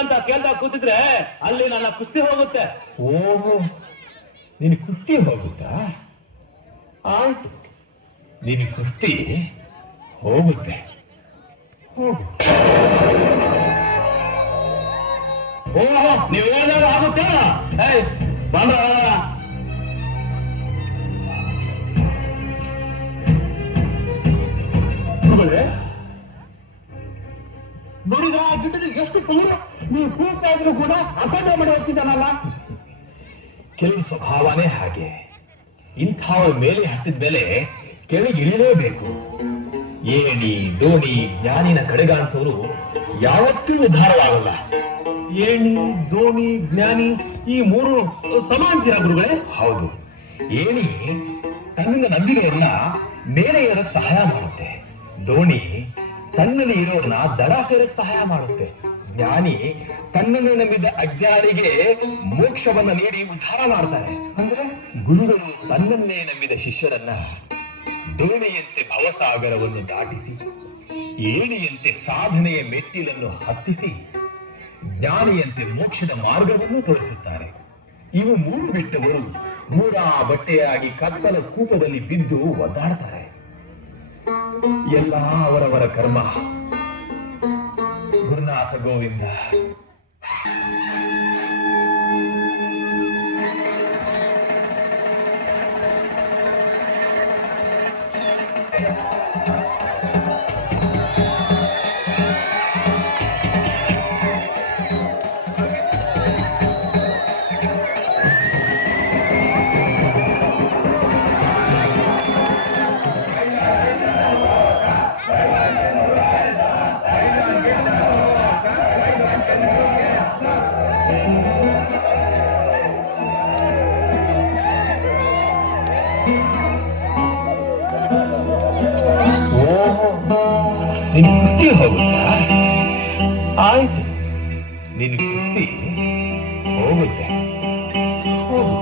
ಅಂತ ಕೇಳ್ತಾ ಕೂತಿದ್ರೆ ಅಲ್ಲಿ ನನ್ನ ಕುಸ್ತಿ ಹೋಗುತ್ತೆ. ಓಹೋ, ನಿನ್ ಕುಸ್ತಿ ಹೋಗುತ್ತಾ? ಆಯ್ತು, ನಿನ್ ಕುಸ್ತಿ ಹೋಗುತ್ತೆ, ಹೋಗು. ಓಹೋ, ನೀವು ಹೇಳಿದಾಗ ಆಗುತ್ತೆ. ಬಂದ್ರ ನೋಡಿದ್ರ ಆ ಗಿಡದಲ್ಲಿ ಎಷ್ಟು ಕಲಿಯೋ. ನೀವು ಕೂಗ್ತಾ ಇದ್ರು ಕೂಡ ಅಸಹ್ಯ ಮಾಡಿ ಹೋಗ್ತಿದ್ದಾನಲ್ಲ. ಕೆಲವು ಸ್ವಭಾವನೇ ಹಾಗೆ. ಇಂಥವ್ರ ಮೇಲೆ ಹತ್ತಿದ ಮೇಲೆ ಕೆಳಗೆ ಇಳಿಲೇಬೇಕು. ಏಣಿ ದೋಣಿ ಜ್ಞಾನಿನ ಕಡೆಗಾಣಿಸೋರು ಯಾವತ್ತೂ ಉದ್ಧಾರವಾಗಲ್ಲ. ಏಣಿ, ದೋಣಿ, ಜ್ಞಾನಿ ಈ ಮೂರು ಸಮಾಂತರ ಗುರುಗಳೇ. ಹೌದು, ಏಣಿ ತನ್ನ ನಂಬಿಕೆಯನ್ನ ಮೇಲೆ ಏರಕ್ ಸಹಾಯ ಮಾಡುತ್ತೆ. ದೋಣಿ ತನ್ನಲ್ಲಿ ಇರೋರನ್ನ ದಡ ಸೇರಕ್ ಸಹಾಯ ಮಾಡುತ್ತೆ. ಜ್ಞಾನಿ ತನ್ನನ್ನು ನಂಬಿದ ಅಜ್ಞಾನಿಗೆ ಮೋಕ್ಷವನ್ನ ನೀಡಿ ಉದ್ಧಾರ ಮಾಡ್ತಾರೆ. ಅಂದ್ರೆ ಗುರುಗಳು ತನ್ನನ್ನೇ ನಂಬಿದ ಶಿಷ್ಯರನ್ನ ದೋಣಿಯಂತೆ ಭವಸಾಗರವನ್ನು ದಾಟಿಸಿ, ಏಣಿಯಂತೆ ಸಾಧನೆಯ ಮೆಟ್ಟಿಲನ್ನು ಹತ್ತಿಸಿ, ಜ್ಞಾನಿಯಂತೆ ಮೋಕ್ಷದ ಮಾರ್ಗವನ್ನು ತೋರಿಸುತ್ತಾರೆ. ಇವು ಮೂರು ಬಿಟ್ಟವರು ಮೂರಾ ಬಟ್ಟೆಯಾಗಿ ಕತ್ತಲ ಕೂಪದಲ್ಲಿ ಬಿದ್ದು ಒದ್ದಾಡ್ತಾರೆ. ಎಲ್ಲ ಅವರವರ ಕರ್ಮ. ಗುರುನಾಥ ಗೋವಿಂದ. ಹೋಗುತ್ತೆ. ಹೋಗು.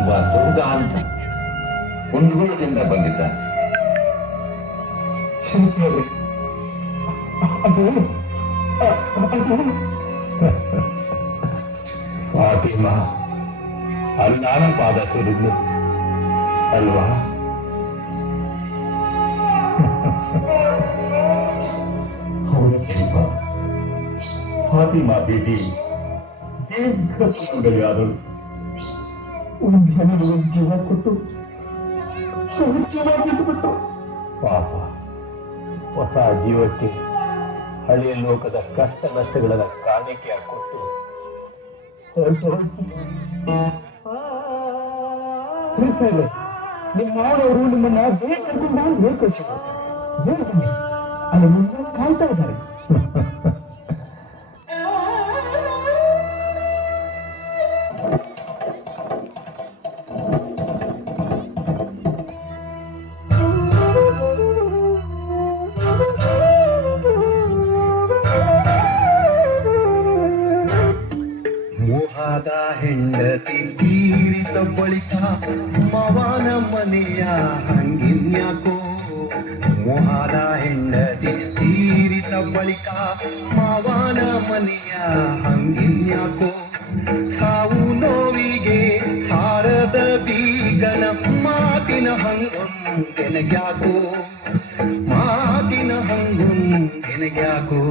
ಇವ ದುರ್ಗ ಅಂತ ಕುಂದಗೋಳದಿಂದ ಬಂದಿದ್ದ. ಫಾತಿಮಾ ಅಲ್ಲಾನ ಪಾದ ಸುರಿದ್ಲು ಅಲ್ವಾ? ಹೌದು ಫಾತಿಮಾ ಬೇಟಿ ದೀರ್ಘ ಸುಖಗಳಿಯಾದಳು. ಒಂದು ಜೀವ ಕೊಟ್ಟು ಜೀವ ಬಿಟ್ಟುಬಿಟ್ಟು ಪಾಪ ಹೊಸ ಜೀವಕ್ಕೆ ಹಳೆಯ ಲೋಕದ ಕಷ್ಟ ನಷ್ಟಗಳನ್ನು ಕಾಣಿಕೆ ಕೊಟ್ಟು ನಿಮ್ಮ ಮಾವನವರು ನಿಮ್ಮನ್ನ ಬೇಗ ಕರ್ಕೊಂಡು ಬಂದು ಹೇಳ್ಕೊಳ್ಸಿದ್ರು. ಅಲ್ಲಿ ನಿಮ್ಮನ್ನ ಕಾಯ್ತಾ ಇದ್ದಾರೆ. ಮೋಹದ ಹೆಂಡತಿ ತೀರಿದ ಬಳಿಕ ಮವನ ಮನೆಯ ಹಂಗಿನ್ಯಾಕೋ. ಮೋಹದ ಹೆಂಡತಿ ತೀರಿದ ಬಳಿಕ ಮವನ ಮನೆಯ ಹಂಗಿನ್ಯಾಕೋ. ಸಾವು ನೋವಿಗೆ ಹಾರದ ಬೀಗನ ಮಾತಿನ ಹಂಗೆನಗ್ಯಾಕೋ. ಮಾತಿನ ಹಂಗೆನಗ್ಯಾಕೋ.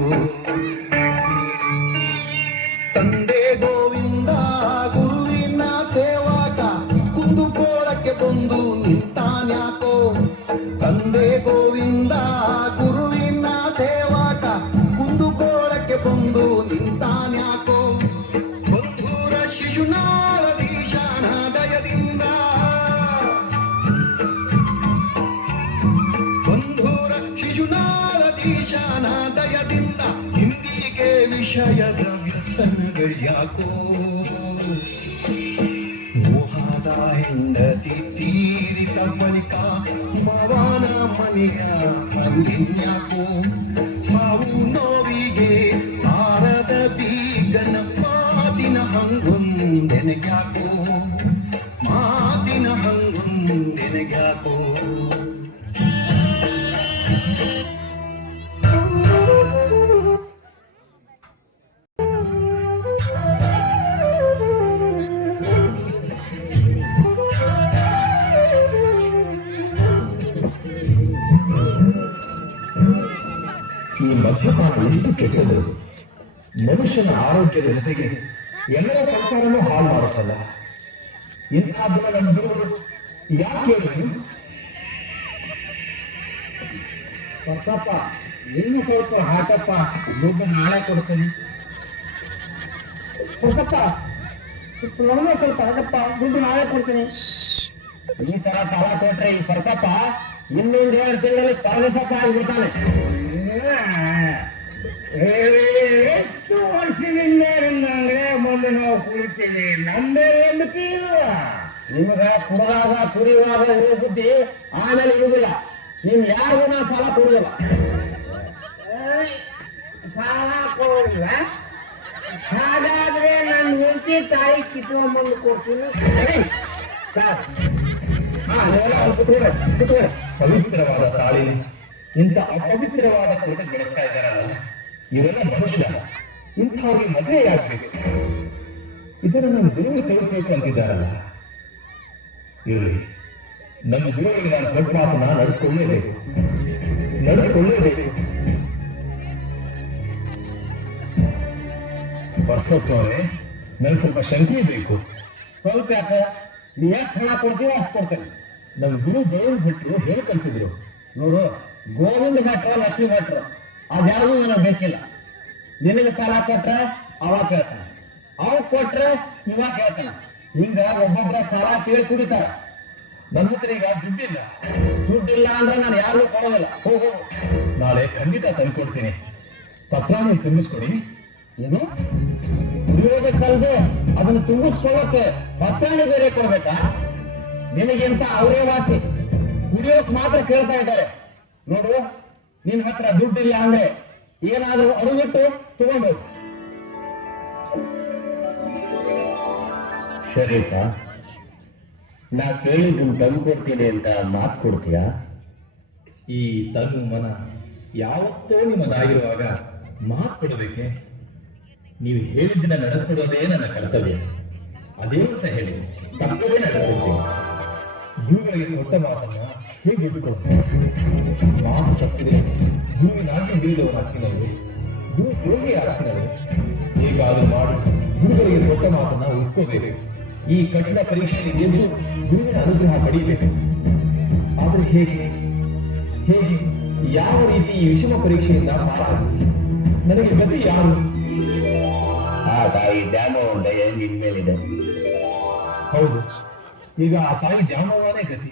ತಂದೆ ಗೋವಿಂದ ಗುರುವಿನ ಸೇವಕ ಕುಂದುಕೋಳಕ್ಕೆ ಬಂದು ನಿಂತಾನ್ಯಾಕೋ. ತಂದೆ ಗೋವಿಂದ ಗುರುವಿನ ಸೇವಕ ಕುಂದುಕೋಳಕ್ಕೆ ಬಂದು ನಿಂತಾನ್ಯಾಕೋ. ಬಂಧುರ ಶಿಶುನಾಳಧೀಶನ ದಯದಿಂದ ಬಂಧುರ ಶಿಶುನಾಳಧೀಶನ ದಯದಿಂದ ಇಂದಿಗೆ ವಿಷಯದ ವ್ಯಸನಗಳ್ಯಾಕೋ. ಮೋಹದ ಹೆಂಡತಿ ತೀರಿದ ಬಳಿಕ ಮವನ ಮನೆಯ ಹಂಗಿನ್ಯಾಕೋ. ಮಾವು ನೋವಿಗೆ ಸಾರದ ಬೀಗನ ಮಾತಿನ ಹಂಗೊಂದೆನಗ್ಯಾಕೋ. ಮಾತಿನ ಹಂಗೊಂದೆನಗ್ಯಾಕೋ. ಈ ಮದ್ಯಪಾನ ಎಷ್ಟು ಕೆಟ್ಟದು. ಮನುಷ್ಯನ ಆರೋಗ್ಯದ ಜೊತೆಗೆ ಎಲ್ಲರ ಸಂಸಾರನೂ ಹಾಳು ಮಾಡುತ್ತಲ್ಲ. ಇಂಥದ್ದನ್ನು ಬಿಡುವುದು ಯಾಕೆ? ಸ್ವಲ್ಪ ಇನ್ನು ಸ್ವಲ್ಪ ಹಾಕಪ್ಪ, ದುಡ್ಡು ನಾಳೆ ಕೊಡ್ತೀನಿ. ಸ್ವಲ್ಪ ಹಾಕಪ್ಪ, ದುಡ್ಡು ನಾಳೆ ಕೊಡ್ತೀನಿ. ಈ ತರ ಸಾಲ ಕೊಟ್ರೆ ಈ ಪರ್ಸಪ್ಪ ಇನ್ನೊಂದು 2 ತಿಂಗಳಲ್ಲಿ ಪರದೇಶಪ್ಪ ಆಗಿಬಿಡ್ತಾನೆ. ಎಷ್ಟು ವರ್ಷದಿಂದ ಅಂದ್ರೆ ಮೊದಲು ನಾವು ಕುಡಿತೀವಿ, ನಮ್ದೇ ನಂಬಿಕೆ ಇಲ್ವ? ನಿಮಗ ಕುಡಿದಾಗ ಕುಡಿಯುವಾಗ ಇರೋ ಬುದ್ಧಿ ಆಮೇಲೆ ಇರುವುದಿಲ್ಲ. ನೀವು ಯಾರಿಗೂ ನಾವು ಸಾಲ ಕೊಡುದಿಲ್ಲ. ಸಾಲ ಮಾಡ್ಕೊಳ್ಳೋದಿಲ್ಲ. ಹಾಗಾದ್ರೆ ನನ್ನ ಹೆಂಡತಿ ತಾಯಿ ಕಿತ್ಕೊಂಡ್ಬಂದು ಕೊಡ್ತೀನಿ. ಸಾಕು. ನೀವೆಲ್ಲ ಅಲ್ಲಿ ಕುತ್ಕೊಳ್ಳಿ. ಪವಿತ್ರವಾದ ತಾಳಿನ ಇಂಥ ಅಪವಿತ್ರವಾದ ಕೋಟ ಬೆಳೆಸ್ತಾ ಇದ್ದಾರಲ್ಲ, ಇವರೆಲ್ಲ ಮನುಷ್ಯ. ಇಂಥವ್ರಿಗೆ ಮದುವೆ ಆಗ್ಬೇಕು, ಇದನ್ನು ಗುರುವಿಗೆ ಸೇರಿಸಬೇಕು ಅಂತಿದ್ದಾರಲ್ಲ. ಇರಲಿ, ನನ್ನ ಗುರುವಿಗೆ ನಾನು ದೊಡ್ಡ ಮಾತನ್ನ ನಡೆಸ್ಕೊಳ್ಳೇಬೇಕು. ಬರ್ಸೋತ್ತವ್ರೆ, ನನಗೆ ಸ್ವಲ್ಪ ಶಂಕೆ ಬೇಕು. ಸ್ವಲ್ಪ ಯಾಕೆ? ನೀ ಎಷ್ಟು ಹಣ ಕೊಡ್ತೀವೋ ಅಷ್ಟು ಕೊಡ್ತೇನೆ. ನಮ್ಮ ಗುರು ಗೋವಿಂದ ಭಟ್ರು ಹೇಳಿ ಕಲಿಸಿದ್ರು. ನೋಡು, ಗೋವಿಂದ ಭಟ್ರು ಲಕ್ಷ್ಮೀ ಭಟ್ರು ಅದ್ಯಾವುದೂ ನನಗೆ ಬೇಕಿಲ್ಲ. ನಿನಗೆ ಸಾಲ ಕೊಟ್ರೆ ಅವ ಕೇಳ್ತಾನೆ, ಅವ ಕೊಟ್ರೆ ಇವ ಕೇಳ್ತಾನೆ. ಹಿಂಗ ಒಬ್ಬೊಬ್ಬರ ಸಾಲ ಕೇಳಿ ಕುಡಿತಾರ. ನನ್ನ ಹತ್ರ ಈಗ ದುಡ್ಡಿಲ್ಲ ಅಂದ್ರೆ ನಾನು ಯಾರಿಗೂ ಕೊಡೋದಿಲ್ಲ. ಹೋಗು. ನಾಳೆ ಖಂಡಿತ ತಂದ್ಕೊಡ್ತೀನಿ. ಪತ್ರ ನೀವು ತುಂಬಿಸ್ಕೊಡಿ. ಏನು ಕುಡಿಯೋದಕ್ಕಲ್ದೆ ಅದನ್ನು ತುಂಬಿಸ್ಕೊಳ್ಳೋಕೆ ಪತ್ರಾಣಿ ಬೇರೆ ಕೊಡ್ಬೇಕಾ? ನಿನಗಿಂತ ಅವರೇ ವಾಸಿ, ಕುಡಿಯೋಕ್ ಮಾತ್ರ ಕೇಳ್ತಾ ಇದ್ದಾರೆ. ನೋಡು, ನಿನ್ ಹತ್ರ ದುಡ್ಡಿಲ್ಲ ಅಂದ್ರೆ ಏನಾದ್ರೂ ಅಡುಗಿಟ್ಟು ತಗೊಂಡು. ಶರೀಫ, ನಾ ಕೇಳಿದ್ದನ್ನು ತಂದು ಕೊಡ್ತೀನಿ ಅಂತ ಮಾತು ಕೊಡ್ತೀಯಾ? ಈ ತನು ಮನ ಯಾವತ್ತೋ ನಿಮ್ಮದಾಗಿರುವಾಗ ಮಾತು ಕೊಡಬೇಕೆ? ನೀವು ಹೇಳಿದ್ದನ್ನ ನಡೆಸ್ಕೊಡೋದೇ ನನ್ನ ಕರ್ತವ್ಯ. ಅದೇನು ಸಹ ಹೇಳಿ, ತಪ್ಪದೇ ನಡೆಸ್ಕೊಡ್ತೀನಿ. ಗುರುಗಳಿಗೆ ಕೊಟ್ಟ ಮಾತನ್ನ ಹೇಗೆ ಇಟ್ಕೊಡ್ತೀನಿ? ಮಾತು ತಪ್ಪಿದೆ ಗುರುವಿನಾಗಿ ಹಿಡಿದವರು ಹಾಕಿನವರು, ಗುರು ಯೋಗಿ ಹಾಕಿನವರು. ಹೇಗಾದ್ರೂ ಮಾಡಿ ಗುರುಗಳಿಗೆ ಕೊಟ್ಟ ಮಾತನ್ನ ಉಳಿಸ್ಕೋಬೇಕು. ಈ ಕಠಿಣ ಪರೀಕ್ಷೆಗೆ ಗೆದ್ದು ಗುರುವಿನ ಅನುಗ್ರಹ ಪಡೆಯಬೇಕು. ಆದ್ರೆ ಹೇಗೆ ಯಾವ ರೀತಿ ಈ ವಿಷಮ ಪರೀಕ್ಷೆಯಿಂದ ಪಾರಾಗಬೇಕು? ನನಗೆ ಗತಿ ಯಾರು? ಆ ತಾಯಿ ದ್ಯಾಮವ್ವನ ದಯೆ ನಿನ್ ಮೇಲಿದೆ. ಹೌದು, ಈಗ ಆ ತಾಯಿ ದ್ಯಾಮವ್ವನೇ ಗತಿ.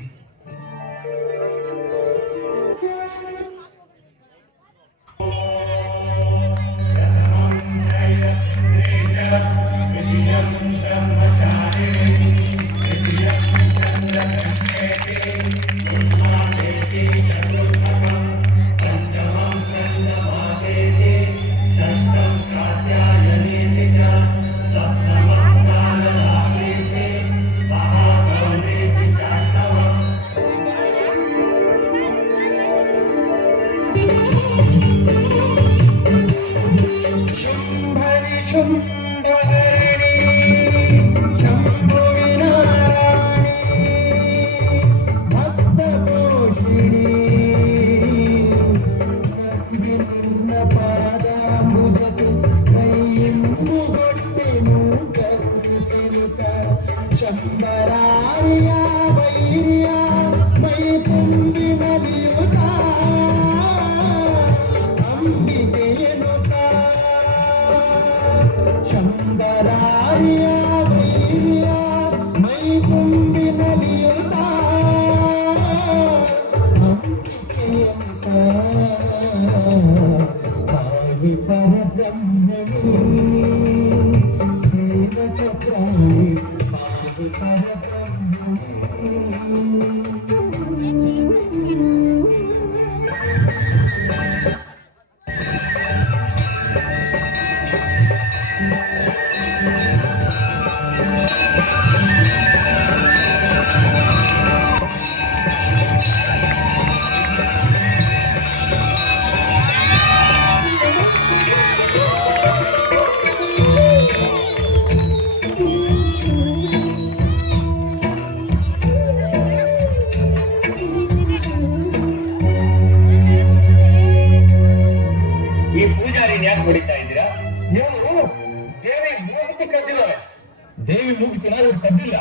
ದೇವಿ ಮೂಗಿತನ ಇವ್ರು ಕದ್ದಿಲ್ಲ.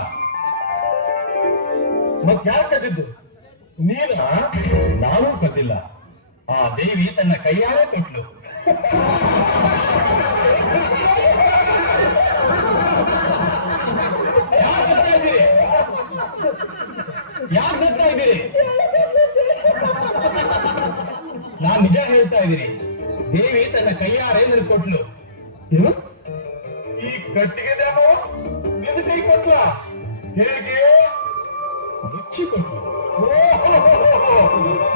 ಮತ್ ಯಾರು ಕದ್ದಿದ್ದು? ನೀನ? ನಾನೂ ಕದ್ದಿಲ್ಲ. ಆ ದೇವಿ ತನ್ನ ಕೈಯಾರೆ ಕೊಟ್ಲು. ಯಾಕೆ ನಗ್ತಾ ಇದ್ದೀರಿ? ನಾನ್ ನಿಜ ಹೇಳ್ತಾ ಇದ್ದೀನಿ. ದೇವಿ ತನ್ನ ಕೈಯಾರೆ ನನಗೆ ಕೊಟ್ಲು. ಏನು? ಈ ಕಟ್ಟಿಗೆ ದ್ಯಾಮೋ ನಿನ್ನ ಕೈ ಕೊಟ್ಲ? ಹೇಗೆ? ಮುಚ್ಚಿಕೊಟ್ಲು.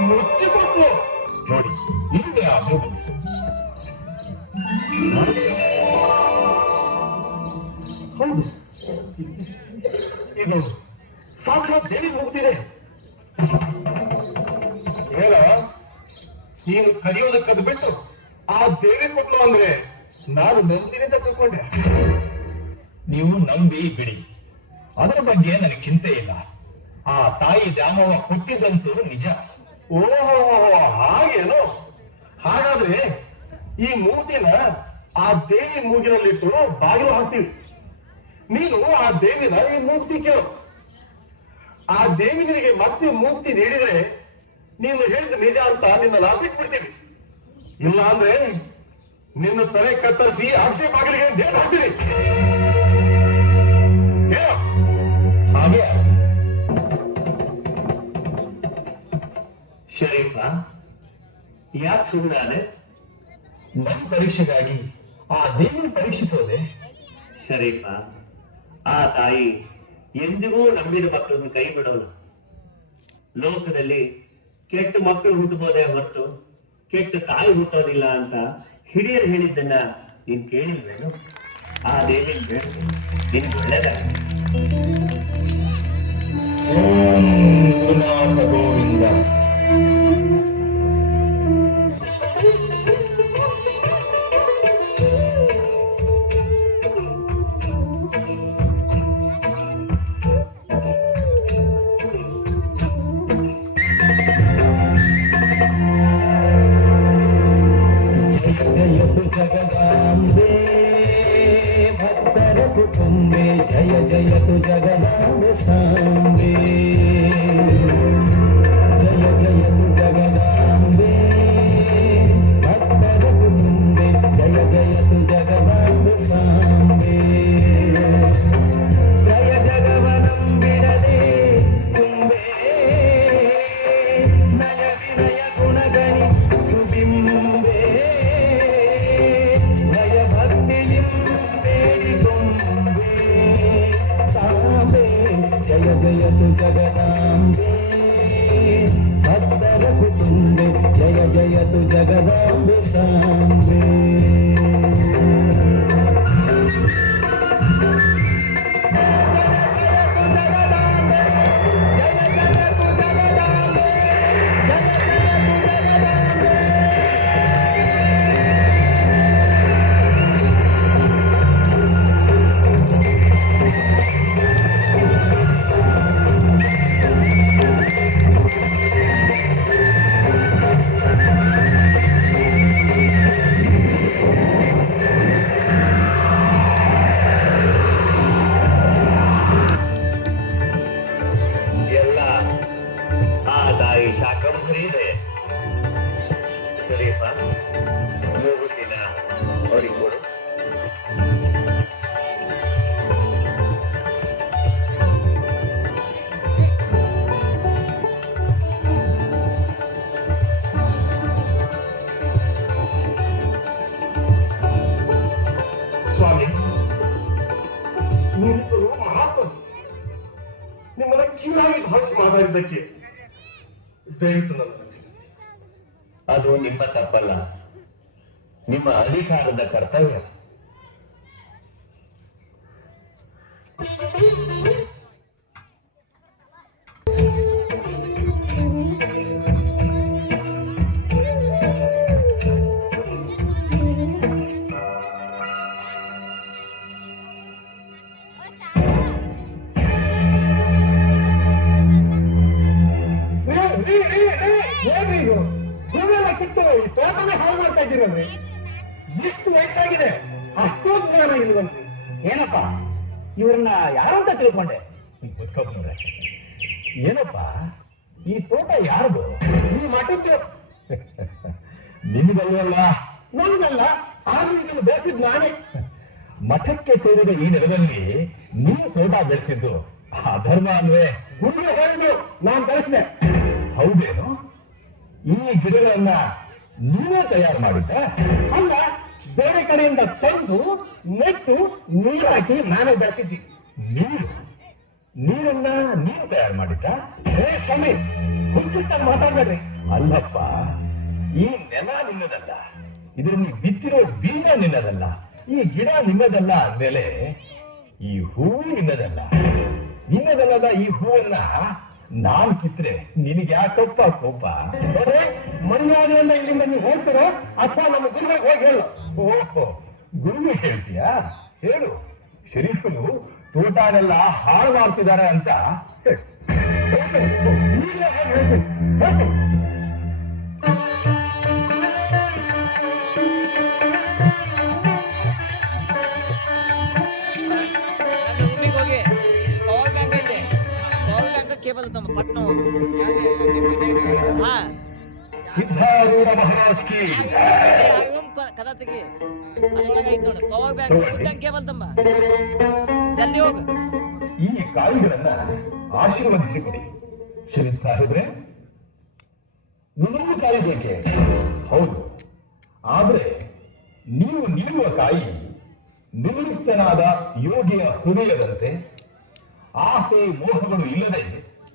ಮುಚ್ಚಿಕೊಟ್ಲು. ನೋಡಿ, ಹಿಂದೆ ಆ ಹೌದು, ಇದು ಸಾಕ್ಷಾತ್ ದೇವಿ ಹೋಗ್ತಿದೆ. ಹೇಳ, ನೀನು ಕರೆಯೋದಕ್ಕದು ಬಿಟ್ಟು ಆ ದೇವಿ ಕೊಟ್ಲು ಅಂದ್ರೆ ನಾನು ನಂಬಿನಿ ಅಂತ ತಿಳ್ಕೊಂಡೆ. ನೀವು ನಂಬಿ ಬಿಡಿ, ಅದರ ಬಗ್ಗೆ ನನಗೆ ಚಿಂತೆ ಇಲ್ಲ. ಆ ತಾಯಿ ದ್ಯಾಮವ್ವ ಕೊಟ್ಟಿದ್ದಂತೂ ನಿಜ. ಓಹೋ, ಹಾಗೇನು? ಹಾಗಾದ್ರೆ ಈ ಮೂರ್ತಿನ ಆ ದೇವಿ ಮೂಗಿನಲ್ಲಿಟ್ಟು ಬಾಗಿಲು ಹಾಕ್ತೀವಿ. ನೀನು ಆ ದೇವಿನ ಈ ಮೂರ್ತಿ ಕೇಳು. ಆ ದೇವಿ ನಿನಗೆ ಮತ್ತೆ ಮೂರ್ತಿ ನೀಡಿದ್ರೆ ನೀನು ಹೇಳಿದ ನಿಜ ಅಂತ ನಿನ್ನ ಬಿಟ್ಬಿಡ್ತೀವಿ. ಇಲ್ಲ ಅಂದ್ರೆ ನಿನ್ನ ತಲೆ ಕತ್ತರಿಸಿ ಆಕ್ಷೆ ಬಾಗಿಲಿಗೆ ನೇಣು ಹಾಕ್ತೀವಿ. ಹಾಗೆ ಶರೀಫ, ಯಾಕೆ ಸುಮ್ಮನೆ ನನ್ನ ಪರೀಕ್ಷೆಗಾಗಿ ಆ ದೇವಿನ ಪರೀಕ್ಷಿಸೋದೆ? ಶರೀಫ, ಆ ತಾಯಿ ಎಂದಿಗೂ ನಂಬಿದ ಮಕ್ಕಳನ್ನು ಕೈ ಬಿಡೋದು. ಲೋಕದಲ್ಲಿ ಕೆಟ್ಟ ಮಕ್ಕಳು ಹುಟ್ಟಬಹುದೇ ಹೊರತು ಕೆಟ್ಟ ತಾಯಿ ಹುಟ್ಟೋದಿಲ್ಲ ಅಂತ ಹಿರಿಯರು ಹೇಳಿದ್ದನ್ನ ನೀನ್ ಕೇಳಿಲ್ವೇನು? ಆ ದೇವಿ ನಿನ್ಗೆ ಒಳ್ಳೇದಾಗಲಿ. ಗುರುನಾಥ ಗೋವಿಂದ. ಜಗದಾಂಬೆ ಭಕ್ತರ ಕುಟುಂಬೆ, ಜಯ ಜಯತು ಜಗದಾಂಬೆ ಸಾಂಬೆ. ಜಯ ಜಯತು ಜಗದಾಂಬೆ ಭಕ್ತರ ಕುಟುಂಬೆ, ಜಯ ಜಯತು ಜಗದಾಂಬೆ ಸಾಂಬೆ. ಜಯ ಜಗವನಂಬಿಡದೆ ತುಂಬೆ, ನಯ ವಿನಯ ಗುಣಗಣಿ ಸುಬಿಂಬೆ. ಜಯ ಜಯತು ಜಗದಾಂಬೆ ಭಕ್ತರ ಕುಟುಂಬೆ, ಜಯ ಜಯತು ಜಗದಾಂಬೆ ಸಾಂಬೆ. ಸ್ವಾಮಿ, ನೀವಿಬ್ಬರು ಮಹಾತ್ಮ. ನಿಮ್ಮನ್ನ ಕೀಳಾಗಿ ಭಾವಿಸಿ ಮಾತಾಡಿದ್ದಕ್ಕೆ ದಯವಿಟ್ಟು ನನ್ನ ಕ್ಷಮಿಸಿ. ಅದು ನಿಮ್ಮ ತಪ್ಪಲ್ಲ, ನಿಮ್ಮ ಅಧಿಕಾರದ ಕರ್ತವ್ಯ. ಹೂವೆಲ್ಲ ಕಿತ್ತು ತೋಟನೇ ಹಾಳು ಮಾಡ್ತಾ ಇದ್ದೀರಲ್ರಿ. ಇಷ್ಟು ವಯಸ್ಸಾಗಿದೆ, ಅಷ್ಟೊಂದು ಜ್ಞಾನ ಇಲ್ವಲ್ರಿ? ಏನಪ್ಪ ಇವ್ರನ್ನ ಯಾರಂತ ತಿಳ್ಕೊಂಡೆ? ಏನಪ್ಪ ಈ ತೋಟ ಯಾರ್ದು? ಈ ಮಠಕ್ಕೆ ನಿಮಗಲ್ವಲ್ಲ? ನಮಗಲ್ಲ, ಆದ್ರೂ ಇದನ್ನು ಬೆಳೆಸಿದ್ ನಾನೇ. ಮಠಕ್ಕೆ ಸೇರಿದ ಈ ನೆಲದಲ್ಲಿ ನೀವು ತೋಟ ಬೆಳೆಸಿದ್ದು ಅಧರ್ಮ ಅಲ್ವೇ? ಹುಡುಗ ಹೇಳಿದ್ರು, ನಾನ್ ಬೆಳೆಸಿದೆ. ಹೌದೇನು? ಈ ಗಿಡಗಳನ್ನ ನೀವೇ ತಯಾರು ಮಾಡಿದ್ದ? ಅಲ್ಲ, ಬೇರೆ ಕಡೆಯಿಂದ ತಂದು ನೆಟ್ಟು ನೀರು ಹಾಕಿ ನಾನೇ ಬೆಳೆಸಿದ್ದಿ. ನೀರನ್ನ ನೀವು ತಯಾರು ಮಾಡಿದ್ದ? ಹೇ ಸ್ವಾಮಿ, ಹುಚ್ಚುತ್ತಾಗಿ ಮಾತಾಡ್ಬೇಡ್ರಿ. ಅಲ್ಲಪ್ಪ, ಈ ನೆಲ ನಿನ್ನದಲ್ಲ, ಇದರಲ್ಲಿ ಬಿತ್ತಿರೋ ಬೀಜ ನಿನ್ನದಲ್ಲ, ಈ ಗಿಡ ನಿನ್ನದಲ್ಲ ಅಂದ್ಮೇಲೆ ಈ ಹೂವು ನಿನ್ನದಲ್ಲ. ನಿನ್ನದಲ್ಲದ ಈ ಹೂವನ್ನ ನಾನ್ ಕಿತ್ರೆ ನಿನಗೆ ಯಾಕಪ್ಪ ಕೋಪ? ಮರ್ಯಾದೆಯಿಂದ ಇಲ್ಲಿಂದ ನೀವು ಹೋಗ್ತೀರೋ ಅಥವಾ ನಮ್ಮ ಗುರುಗಳಿಗೆ ಹೋಗಿ ಹೇಳು. ಓಹೋ, ಗುರುವಿಗೆ ಹೇಳ್ತೀಯಾ? ಹೇಳು. ಶರೀಫನು ತೋಟನೆಲ್ಲ ಹಾಳು ಮಾಡ್ತಿದ್ದಾರೆ ಅಂತ ಹೇಳು. ಈಗಲೇ ಹೇಳ್ತೀನಿ. ಹೋಗ್ತೀನಿ. ರೂಮಿಗೆ ಹೋಗಿ ಪವರ್ ಬ್ಯಾಂಕ್ ಐತೆ, ಪವರ್ ಬ್ಯಾಂಕ್ ಕೇಬಲ್ ತಮ್ಮ ಪಟ್ನ ಹೋಗು. ಹಾ ಸಿದ್ಧಾರೂಢ ಮಹಾರಾಜ್ ಕಿ ರೂಮ್ ಕದ ತೆಗಿ, ಅದ್ರೊಳಗೆ ಐತೆ ನೋಡು ಪವರ್ ಬ್ಯಾಂಕ್ ಕೇಬಲ್ ತಮ್ಮ. ಜಲ್ದಿ ಹೋಗು. ಈ ಕಾಯಿಗಳನ್ನ ಆಶೀರ್ವದಿಸಿ ಕೊಡಿ. ಶರೀಫ್ ಸಾಹೇಬ್ರೆ, ನಿಮಗೂ ಕಾಯಿ ಬೇಕೆ? ಹೌದು, ಆದ್ರೆ ನೀವು ನೀಡುವ ಕಾಯಿ ನಿವೃತ್ತನಾದ ಯೋಗಿಯ ಹೃದಯದಂತೆ ಆಸೆ ಮೋಹಗಳು ಇಲ್ಲದೆ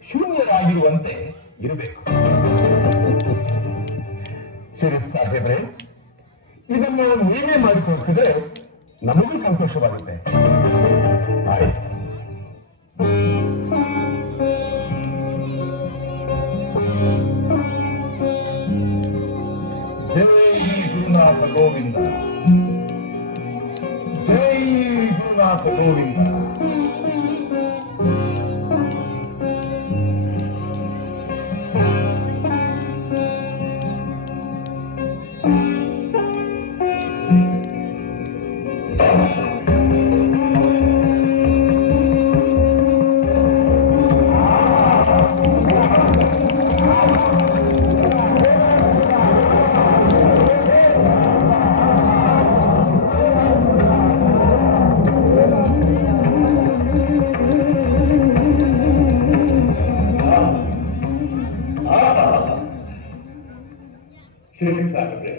ಶೂನ್ಯರಾಗಿರುವಂತೆ ಇರಬೇಕು. ಶರೀಫ್ ಸಾಹೇಬ್ರೆ, ಇದನ್ನು ನೀವೇ ಮಾಡಿಕೊಡ್ತಿದ್ರೆ ನಮಗೂ ಸಂತೋಷವಾಗುತ್ತೆ. ಆಯ್ತು. ಜೈ ಗುರುನಾಥ ಗೋವಿಂದ, ಜೈ ಗುರುನಾಥ ಗೋವಿಂದ. ಶರೀಫ್ ಸಾಹೇಬ್ರೆ,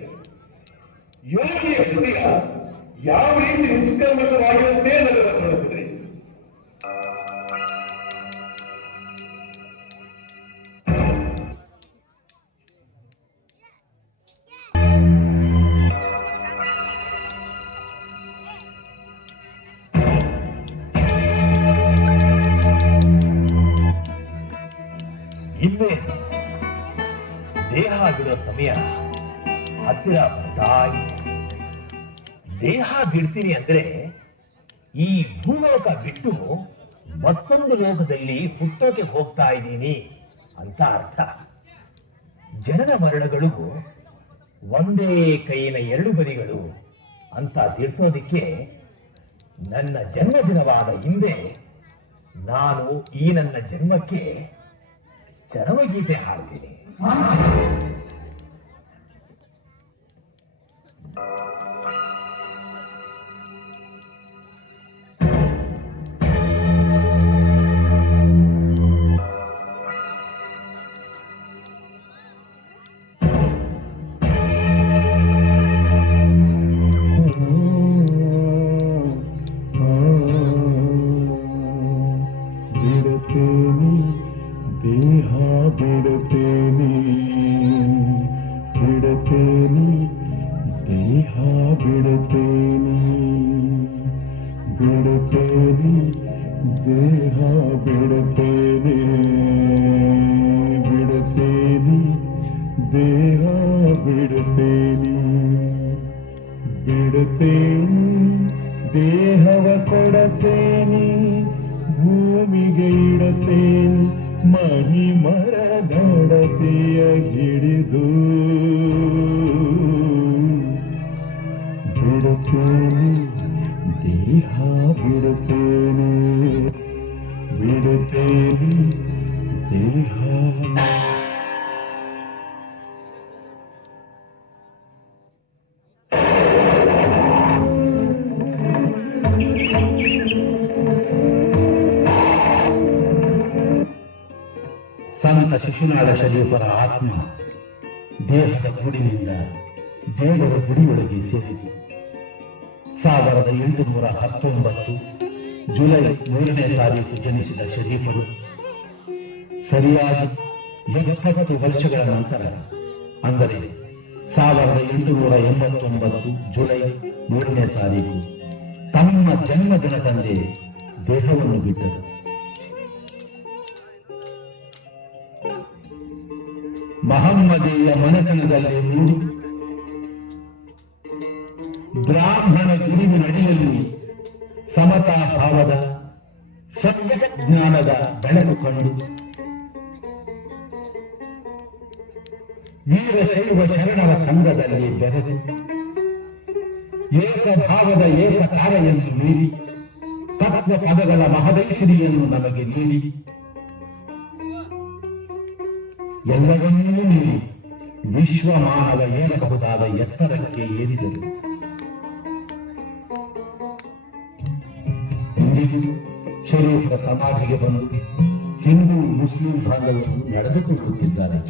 ಯೋಗಿಯ ಹೃದಯ ಯಾವ ರೀತಿ ನಿಷ್ಕರ್ಮಕವಾಗಿರುತ್ತೆ ಅನ್ನೋದನ್ನು ತೋರಿಸಿದ್ರಿ. ಇಲ್ಲೇ ದೇಹ ಬಿಡೋ ಸಮಯ ಹತ್ತಿರ ಬರ್ತಾ ಇದೆ. ದೇಹ ಬಿಡ್ತೀನಿ ಅಂದ್ರೆ ಈ ಭೂಲೋಕ ಬಿಟ್ಟು ಮತ್ತೊಂದು ಲೋಕದಲ್ಲಿ ಹುಟ್ಟೋಕೆ ಹೋಗ್ತಾ ಇದ್ದೀನಿ ಅಂತ ಅರ್ಥ. ಜನನ ಮರಣಗಳು ಒಂದೇ ಕೈಯಿನ ಎರಡು ಬದಿಗಳು ಅಂತ ತಿಳಿಸೋದಿಕ್ಕೆ ನನ್ನ ಜನ್ಮದಿನವಾದ ಹಿಂದೆ ನಾನು ಈ ನನ್ನ ಜನ್ಮಕ್ಕೆ ಚರಮಗೀತೆ ಹಾಡ್ತೀನಿ. ದೇಹವ ಕೊಡತೇನೆ, ಭೂಮಿಗೆ ಇಡತೇನೆ, ಮಹಿಮರದಡತೆಯ ಹಿಡಿದು ಬಿಡುತ್ತೇನೆ, ದೇಹ ಬಿಡುತ್ತೇನೆ, ಬಿಡುತ್ತೇನೆ ದೇಹ. ಸಂತ ಶಿಶುನಾಳ ಶರೀಫರ ಆತ್ಮ ದೇಹದ ಗುಡಿನಿಂದ ದೇವರ ಗುಡಿಯೊಳಗೆ ಸೇರಿತು. 1819 ಜುಲೈ 3ನೇ ತಾರೀಕು ಜನಿಸಿದ ಶರೀಫರು ಸರಿಯಾಗಿ 70 ವರ್ಷಗಳ ನಂತರ, ಅಂದರೆ 1889 ಜುಲೈ 3ನೇ ತಾರೀಕು ತಮ್ಮ ಜನ್ಮದಿನದಂದೇ ದೇಹವನ್ನು ಬಿಟ್ಟರು. ಮಹಮ್ಮದೀಯ ಮನೆತನದಲ್ಲಿ ಮೂಡಿ ಬ್ರಾಹ್ಮಣ ಗುರುವಿನಡಿಯಲ್ಲಿ ಸಮತಾ ಭಾವದ ಸತ್ಯಜ್ಞಾನದ ಬೆಳಕು ಕಂಡು ವೀರಶೈವ ಶರಣರ ಸಂಘದಲ್ಲಿ ಬೆರೆತು ಏಕಭಾವದ ಏಕತಾರೆಯನ್ನು ಮೀರಿ ತತ್ವ ಪದಗಳ ಮಹದೈಸಿರಿಯನ್ನು ನಮಗೆ ನೀಡಿ ಎಲ್ಲವನ್ನೂ ಮೀರಿ ವಿಶ್ವಮಾನವ ಏರಬಹುದಾದ ಎತ್ತರಕ್ಕೆ ಏರಿದರು. ಇಂದಿಗೂ ಶರೀಫರ ಸಮಾಧಿಗೆ ಬಂದು ಹಿಂದೂ ಮುಸ್ಲಿಂ ಬಾಂಧವರು ನಡೆದುಕೊಳ್ಳುತ್ತಿದ್ದಾರೆ.